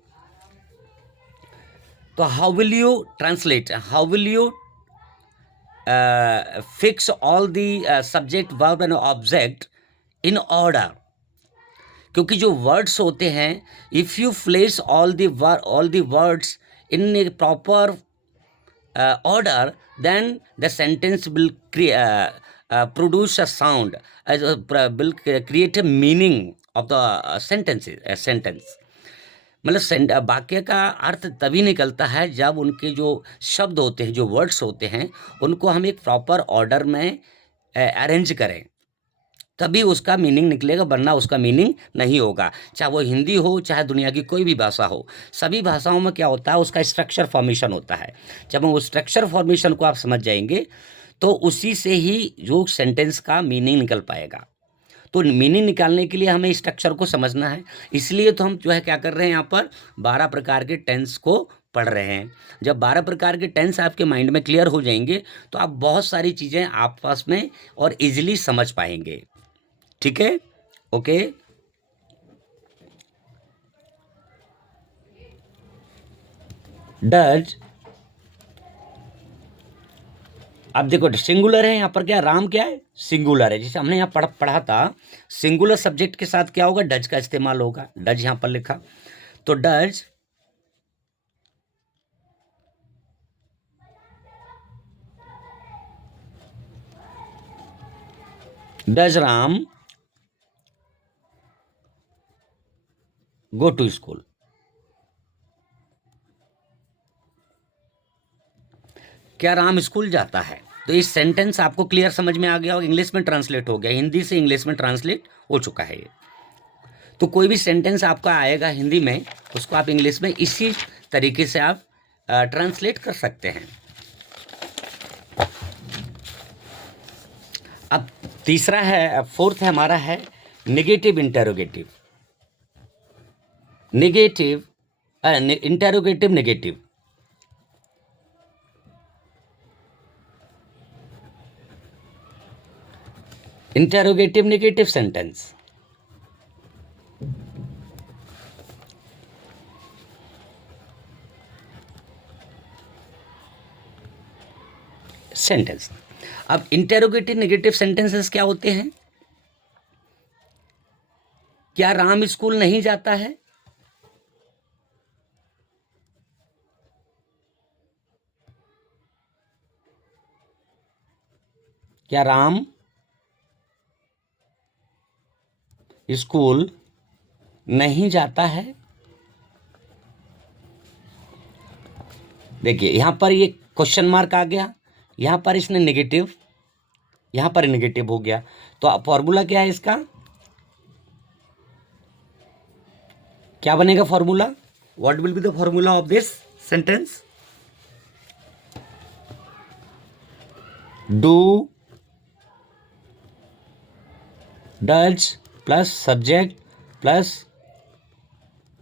So how will you translate? How will you fix all the subject, verb and object in order? क्योंकि जो वर्ड्स होते हैं, if you place all the words in A proper order, then the sentence will produce a sound, will create a meaning of the sentence. मतलब वाक्य का अर्थ तभी निकलता है जब उनके जो शब्द होते हैं, जो वर्ड्स होते हैं, उनको हम एक प्रॉपर ऑर्डर में अरेंज करें, तभी उसका मीनिंग निकलेगा, वरना उसका मीनिंग नहीं होगा। चाहे वो हिंदी हो, चाहे दुनिया की कोई भी भाषा हो, सभी भाषाओं में क्या होता है? उसका स्ट्रक्चर फॉर्मेशन होता है। जब हम उस स्ट्रक्चर फॉर्मेशन को आप समझ जाएंगे, तो उसी से ही जो सेंटेंस का मीनिंग निकल पाएगा। तो मीनिंग निकालने के लिए हमें स्ट्रक्चर को समझना है। इसलिए तो हम जो है क्या कर रहे हैं, यहाँ पर 12 प्रकार के टेंस को पढ़ रहे हैं। जब 12 प्रकार के टेंस आपके माइंड में क्लियर हो जाएंगे, तो आप बहुत सारी चीज़ें आपस में और इजीली समझ पाएंगे। ठीक है? ओके। डज, अब देखो सिंगुलर है यहाँ पर, क्या राम क्या है? सिंगुलर है। जैसे हमने यहाँ पढ़ा था, सिंगुलर सब्जेक्ट के साथ क्या होगा? डज का इस्तेमाल होगा। डज यहाँ पर लिखा, तो does Ram go to school. क्या राम स्कूल जाता है? तो इस सेंटेंस आपको क्लियर समझ में आ गया होगा। इंग्लिश में ट्रांसलेट हो गया, हिंदी से इंग्लिश में ट्रांसलेट हो चुका है ये। तो कोई भी सेंटेंस आपका आएगा हिंदी में, उसको आप इंग्लिश में इसी तरीके से आप ट्रांसलेट कर सकते हैं। अब तीसरा है, फोर्थ है हमारा है negative interrogative. Negative interrogative negative. Interrogative negative sentence. Sentence. अब इंटरोगेटिव नेगेटिव सेंटेंसेस क्या होते हैं? क्या राम स्कूल नहीं जाता है? क्या राम स्कूल नहीं जाता है? देखिए यहां पर ये क्वेश्चन मार्क आ गया, यहां पर इसने नेगेटिव, यहां पर नेगेटिव हो गया। तो फॉर्मूला क्या है इसका? क्या बनेगा formula? What will be the formula of this sentence? Do does plus subject plus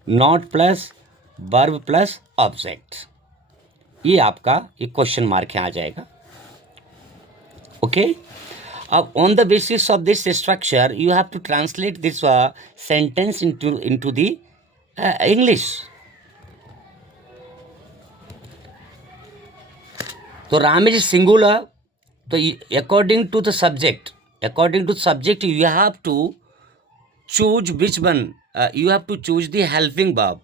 not plus verb plus object, ये आपका एक क्वेश्चन मार्क यहाँ आ जाएगा। ओके, अब on the basis of this structure you have to translate this sentence into the English. तो राम इज सिंगुलर, तो according to the subject you have to choose which one, you have to choose the helping verb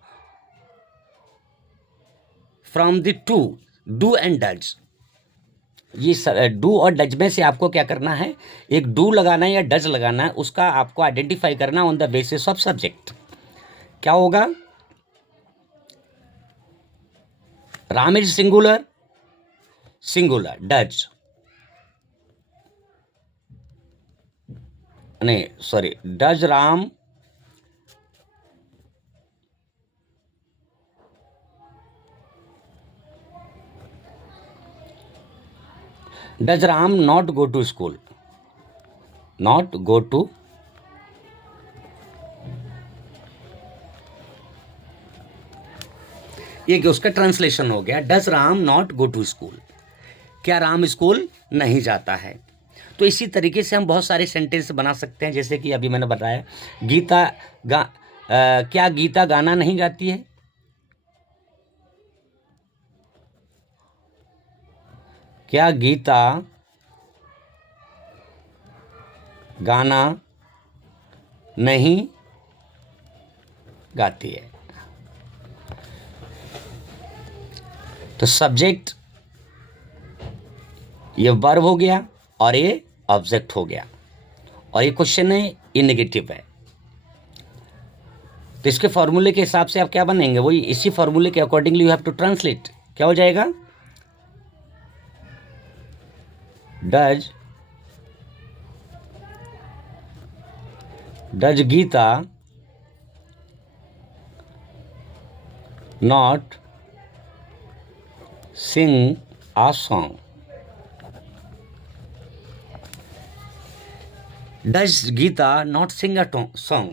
from the two, do and does। ये डू और डज में से आपको क्या करना है, एक डू लगाना है या डज लगाना है, उसका आपको आइडेंटिफाई करना on the basis of subject. क्या होगा, राम इज सिंगुलर, डज, नहीं sorry, does Ram not go to school, not go to, ये उसका ट्रांसलेशन हो गया, does Ram not go to school, क्या राम स्कूल नहीं जाता है। तो इसी तरीके से हम बहुत सारे सेंटेंस बना सकते हैं, जैसे कि अभी मैंने बताया क्या गीता गाना नहीं गाती है, क्या गीता गाना नहीं गाती है। तो सब्जेक्ट ये वर्ब हो गया और ये ऑब्जेक्ट हो गया, और ये क्वेश्चन है, ये नेगेटिव है। तो इसके फॉर्मूले के हिसाब से आप क्या बनेंगे, वही इसी फॉर्मूले के accordingly you have to translate. क्या हो जाएगा, does Geeta not sing a song, does Geeta not sing a song,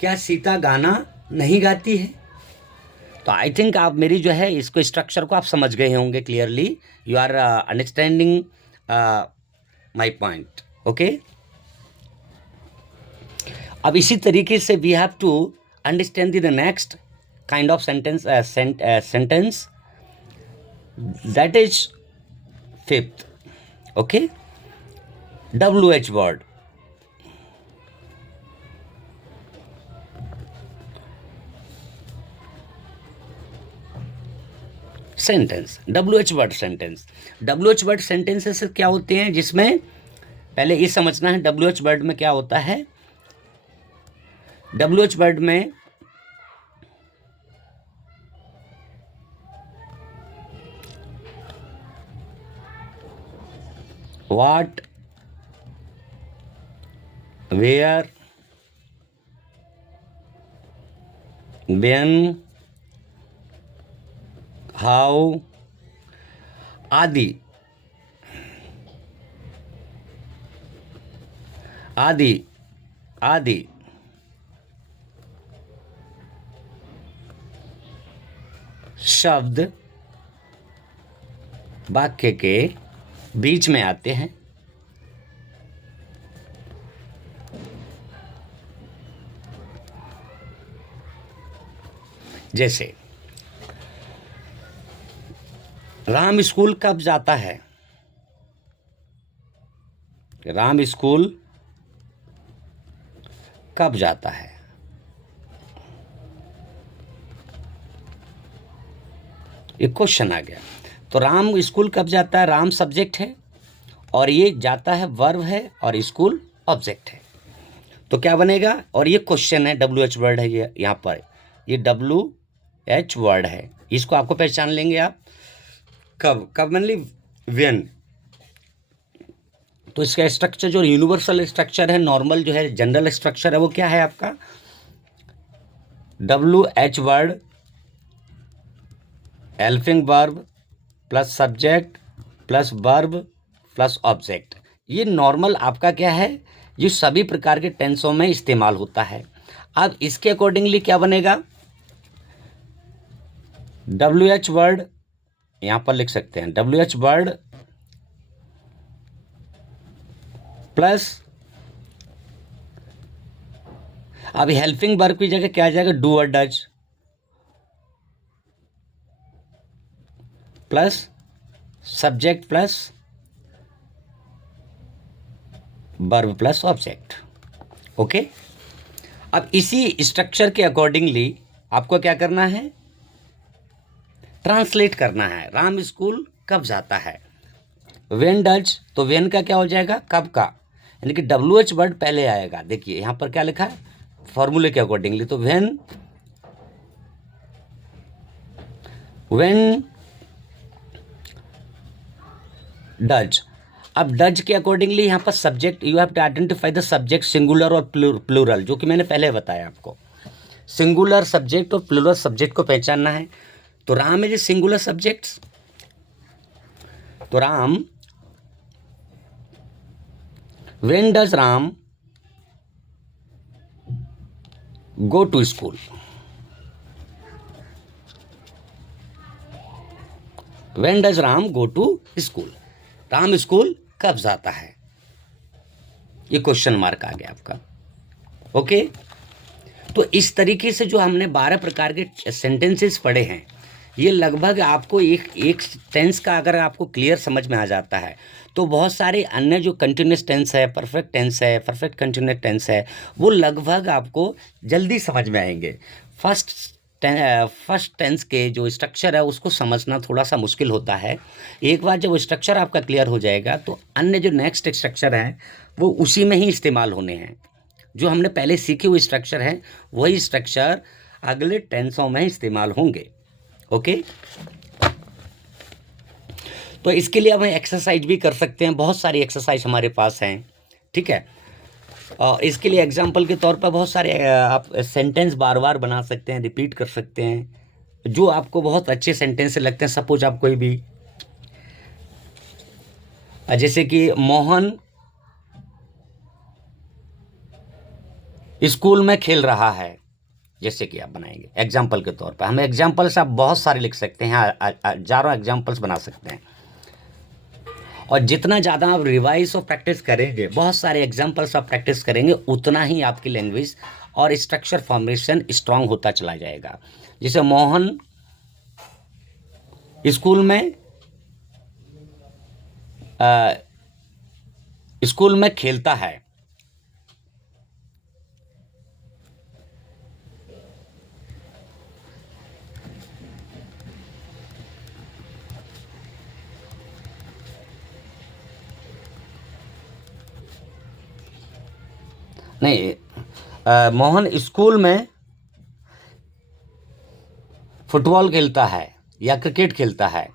क्या सीता गाना नहीं गाती है। तो आई थिंक आप मेरी जो है इसको स्ट्रक्चर को आप समझ गए होंगे clearly, you are understanding my point. Okay, अब इसी तरीके से we have to understand the next kind of sentence that is fifth. Okay, WH word, sentence, WH word sentence. WH word sentences क्या होते हैं, जिसमें पहले ये समझना है WH वर्ड में क्या होता है। WH वर्ड में व्हाट, वेयर, व्हेन, हाउ आदि शब्द वाक्य के बीच में आते हैं। जैसे राम स्कूल कब जाता है, राम स्कूल कब जाता है। एक क्वेश्चन आ गया। तो राम स्कूल कब जाता है, राम सब्जेक्ट है और ये जाता है वर्ब है और स्कूल ऑब्जेक्ट है। तो क्या बनेगा, और ये क्वेश्चन है, WH वर्ड है ये, यहाँ पर ये WH वर्ड है, इसको आपको पहचान लेंगे आप। कब मतलब व्हेन। तो इसका स्ट्रक्चर जो यूनिवर्सल स्ट्रक्चर है, नॉर्मल जो है जनरल स्ट्रक्चर है, वो क्या है आपका, WH word helping verb plus subject plus verb plus object. ये नॉर्मल आपका क्या है, ये सभी प्रकार के टेंसों में इस्तेमाल होता है। अब इसके अकॉर्डिंगली क्या बनेगा, WH वर्ड यहां पर लिख सकते हैं, WH वर्ड प्लस, अभी हेल्पिंग वर्ब की जगह क्या आ जाएगा, डू और does plus subject plus verb plus object. Okay, अब इसी स्ट्रक्चर के अकॉर्डिंगली आपको क्या करना है, ट्रांसलेट करना है। राम स्कूल कब जाता है, वेन डज, तो वेन का क्या हो जाएगा, कब का, यानी कि WH वर्ड पहले आएगा। देखिए यहां पर क्या लिखा है, फॉर्मूले के अकॉर्डिंगली, तो वेन डज। अब डज के अकॉर्डिंगली यहाँ पर subject, you have to identify the subject singular और प्लूरल, जो कि मैंने पहले बताया आपको। सिंगुलर सब्जेक्ट और प्लूरल सब्जेक्ट को पहचानना है। तो राम इज सिंगुलर सब्जेक्ट्स, तो Ram, when does Ram go to school, when does Ram go to school, Ram school कब जाता है, ये क्वेश्चन मार्क आ गया आपका। ओके, तो इस तरीके से जो हमने 12 प्रकार के सेंटेंसेस पढ़े हैं, ये लगभग आपको एक टेंस का अगर आपको क्लियर समझ में आ जाता है, तो बहुत सारे अन्य जो कंटिन्यूस टेंस है, परफेक्ट टेंस है, परफेक्ट कंटिन्यूस टेंस है, वो लगभग आपको जल्दी समझ में आएंगे। फर्स्ट टेंस के जो स्ट्रक्चर है उसको समझना थोड़ा सा मुश्किल होता है। एक बार जब वो स्ट्रक्चर आपका क्लियर हो जाएगा तो अन्य जो नेक्स्ट स्ट्रक्चर हैं वो उसी में ही इस्तेमाल होने हैं। जो हमने पहले सीखे हुए स्ट्रक्चर हैं वही स्ट्रक्चर अगले टेंसों में इस्तेमाल होंगे। ओके, तो इसके लिए हम एक्सरसाइज भी कर सकते हैं, बहुत सारी एक्सरसाइज हमारे पास हैं। ठीक है, और इसके लिए एग्जाम्पल के तौर पर बहुत सारे आप सेंटेंस बार बार बना सकते हैं, रिपीट कर सकते हैं, जो आपको बहुत अच्छे सेंटेंस लगते हैं। सपोज आप कोई भी, जैसे कि मोहन स्कूल में खेल रहा है, जैसे कि आप बनाएंगे एग्जाम्पल के तौर पर। हमें एग्जाम्पल्स आप बहुत सारे लिख सकते हैं, हजारों एग्जाम्पल्स बना सकते हैं। और जितना ज़्यादा आप रिवाइज और प्रैक्टिस करेंगे, बहुत सारे एग्जाम्पल्स आप प्रैक्टिस करेंगे, उतना ही आपकी लैंग्वेज और स्ट्रक्चर फॉर्मेशन स्ट्रांग होता चला जाएगा। जैसे मोहन स्कूल में खेलता है, नहीं, मोहन स्कूल में फुटबॉल खेलता है या क्रिकेट खेलता है,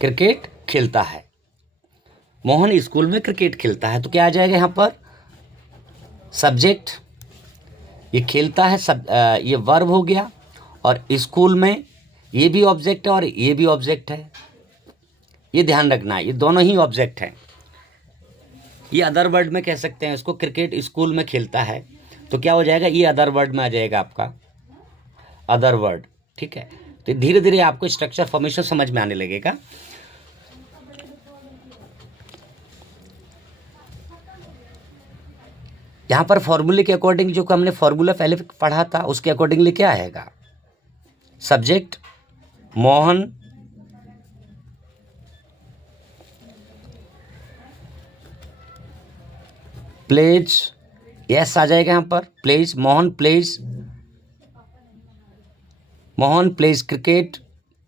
क्रिकेट खेलता है, मोहन स्कूल में क्रिकेट खेलता है। तो क्या आ जाएगा यहाँ पर, सब्जेक्ट, ये खेलता है ये वर्ब हो गया, और स्कूल में ये भी ऑब्जेक्ट है और ये भी ऑब्जेक्ट है, ये ध्यान रखना है, ये दोनों ही ऑब्जेक्ट हैं। ये अदर वर्ड में कह सकते हैं इसको, क्रिकेट स्कूल में खेलता है, तो क्या हो जाएगा, ये अदर वर्ड में आ जाएगा आपका, अदर वर्ड। ठीक है, तो धीरे धीरे आपको स्ट्रक्चर फॉर्मेशन समझ में आने लगेगा। यहाँ पर फॉर्मूले के अकॉर्डिंग, जो हमने फॉर्मूला पहले पढ़ा था उसके अकॉर्डिंगली क्या आएगा, सब्जेक्ट मोहन प्लेज, यस आ जाएगा यहाँ पर, प्लेज, मोहन प्लेज क्रिकेट,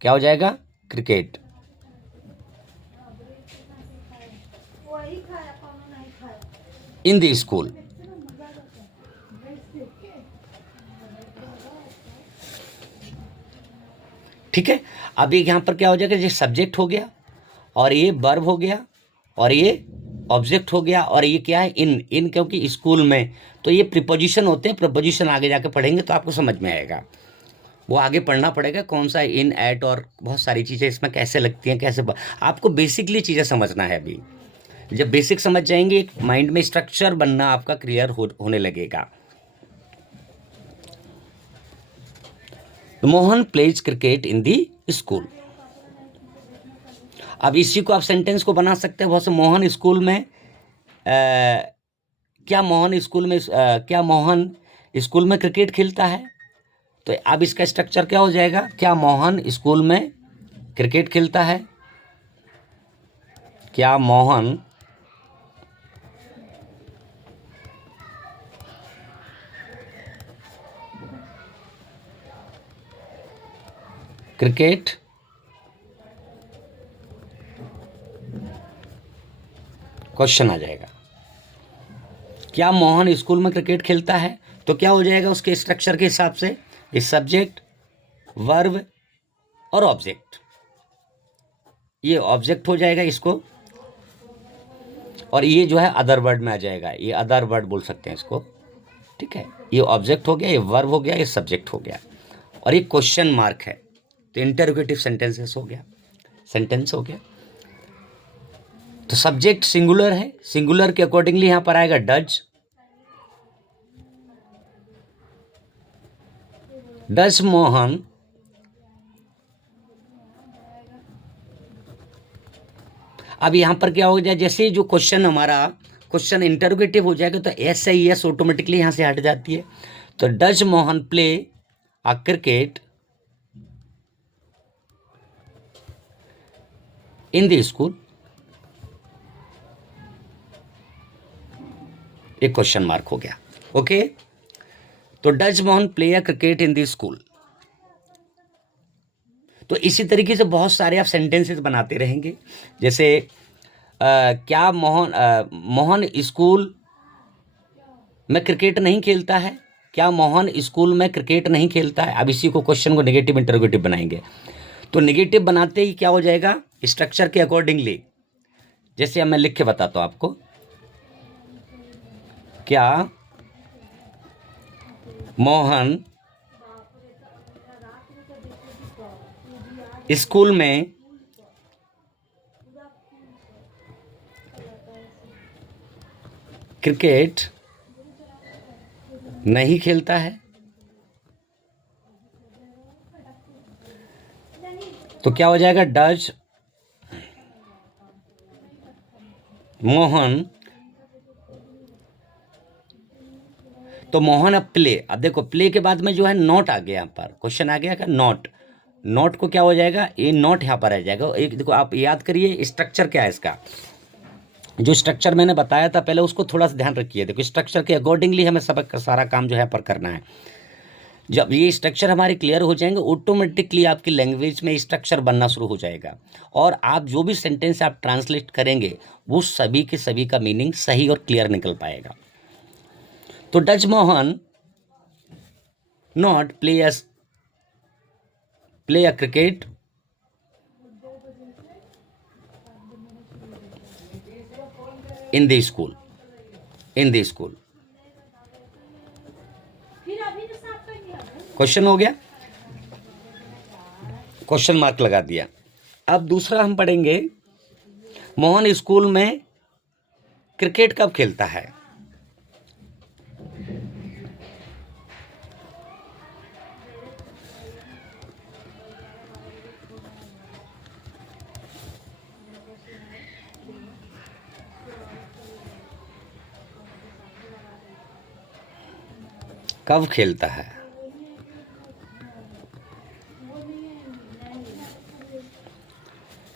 क्या हो जाएगा, क्रिकेट। इन द स्कूल, ठीक है। अब एक यहाँ पर क्या हो जाएगा, ये सब्जेक्ट हो गया और ये वर्ब हो गया और ये ऑब्जेक्ट हो गया, और ये क्या है, इन क्योंकि स्कूल में, तो ये प्रीपोजिशन होते हैं। प्रीपोजिशन आगे जाके पढ़ेंगे तो आपको समझ में आएगा, वो आगे पढ़ना पड़ेगा कौन सा इन, एट, और बहुत सारी चीज़ें इसमें कैसे लगती हैं, कैसे आपको बेसिकली चीज़ें समझना है। अभी जब बेसिक समझ जाएंगे, माइंड में स्ट्रक्चर बनना आपका क्लियर होने लगेगा। Mohan pledge cricket in the school. अब इसी को आप सेंटेंस को बना सकते हैं बहुत से। मोहन स्कूल में क्या मोहन स्कूल में क्रिकेट खेलता है? तो अब इसका स्ट्रक्चर क्या हो जाएगा? क्या मोहन स्कूल में क्रिकेट खेलता है? क्या मोहन क्रिकेट क्वेश्चन आ जाएगा। क्या मोहन स्कूल में क्रिकेट खेलता है? तो क्या हो जाएगा उसके स्ट्रक्चर के हिसाब से? इस सब्जेक्ट, वर्ब और ऑब्जेक्ट। ये ऑब्जेक्ट हो जाएगा इसको, और ये जो है अदर वर्ड में आ जाएगा। ये अदर वर्ड बोल सकते हैं इसको, ठीक है। ये ऑब्जेक्ट हो गया, ये वर्ब हो गया, ये सब्जेक्ट हो गया, और ये क्वेश्चन मार्क है, तो इंटरोगेटिव सेंटेंसेस हो गया, सेंटेंस हो गया। तो सब्जेक्ट सिंगुलर है, सिंगुलर के अकॉर्डिंगली यहां पर आएगा डज। डज मोहन अब यहां पर क्या हो जाए, जैसे जो क्वेश्चन हमारा क्वेश्चन इंटरोगेटिव हो जाएगा तो एस आई एस ऑटोमेटिकली यहां से हट जाती है। तो does Mohan play a cricket in the school? एक क्वेश्चन मार्क हो गया। ओके, तो does Mohan play a cricket in the school. तो इसी तरीके से बहुत सारे आप सेंटेंसेस बनाते रहेंगे। जैसे क्या मोहन स्कूल में क्रिकेट नहीं खेलता है? क्या मोहन स्कूल में क्रिकेट नहीं खेलता है? अब इसी को क्वेश्चन को नेगेटिव इंटरोगेटिव बनाएंगे। तो नेगेटिव बनाते ही क्या हो जाएगा, स्ट्रक्चर के अकॉर्डिंगली। जैसे अब मैं लिख के बताता हूं आपको, क्या मोहन स्कूल में क्रिकेट नहीं खेलता है? तो क्या हो जाएगा, डज मोहन। तो मोहन अब प्ले, अब देखो प्ले के बाद में जो है नॉट आ गया, यहाँ पर क्वेश्चन आ गया क्या, नॉट। नॉट को क्या हो जाएगा, ये नॉट यहाँ पर आ जाएगा। एक देखो आप याद करिए स्ट्रक्चर क्या है इसका, जो स्ट्रक्चर मैंने बताया था पहले उसको थोड़ा सा ध्यान रखिए। देखो स्ट्रक्चर के अकॉर्डिंगली हमें सब सारा काम जो है पर करना है। जब ये स्ट्रक्चर हमारे क्लियर हो जाएंगे ऑटोमेटिकली आपकी लैंग्वेज में स्ट्रक्चर बनना शुरू हो जाएगा, और आप जो भी सेंटेंस आप ट्रांसलेट करेंगे वो सभी के सभी का मीनिंग सही और क्लियर निकल पाएगा। तो does Mohan not play a cricket in the school? Question हो गया, क्वेश्चन मार्क लगा दिया। अब दूसरा हम पढ़ेंगे, मोहन स्कूल में क्रिकेट कब खेलता है? कब खेलता है?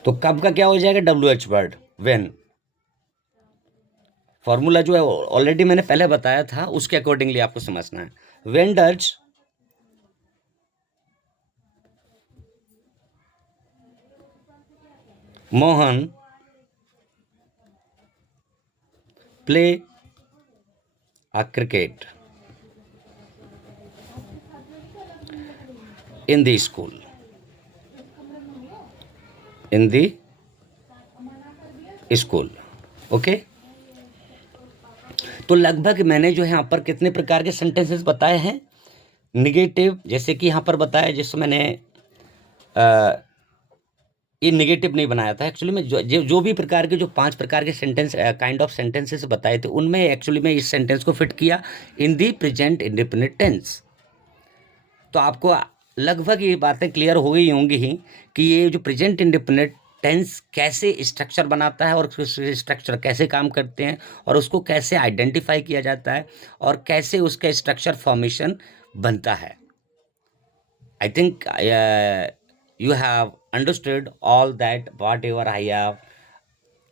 तो कब का क्या हो जाएगा, WH वर्ड, व्हेन। फॉर्मूला जो है ऑलरेडी मैंने पहले बताया था, उसके अकॉर्डिंगली आपको समझना है। When does Mohan play a cricket in the school? In the school, okay. तो लगभग मैंने जो है यहाँ पर कितने प्रकार के सेंटेंसेस बताए हैं। निगेटिव, जैसे कि यहाँ पर बताया, जिससे मैंने ये निगेटिव नहीं बनाया था एक्चुअली में। जो भी प्रकार के, जो 5 प्रकार के सेंटेंस काइंड ऑफ सेंटेंसेस बताए थे, उनमें एक्चुअली में इस सेंटेंस को फिट किया इन दी प्रेजेंट इंडेफिनिट टेंस। तो आपको लगभग ये बातें क्लियर हो गई होंगी ही कि ये जो प्रेजेंट इंडेफिनिट टेंस कैसे स्ट्रक्चर बनाता है और स्ट्रक्चर कैसे काम करते हैं और उसको कैसे आइडेंटिफाई किया जाता है और कैसे उसका स्ट्रक्चर फॉर्मेशन बनता है. I think you have understood all that whatever I have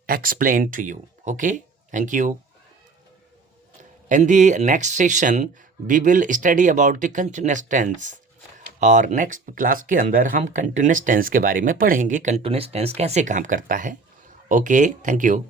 explained to you. Okay, thank you. In the next session, we will study about the continuous tense. और नेक्स्ट क्लास के अंदर हम कंटिन्यूस टेंस के बारे में पढ़ेंगे, कंटिन्यूस टेंस कैसे काम करता है. Okay, thank you.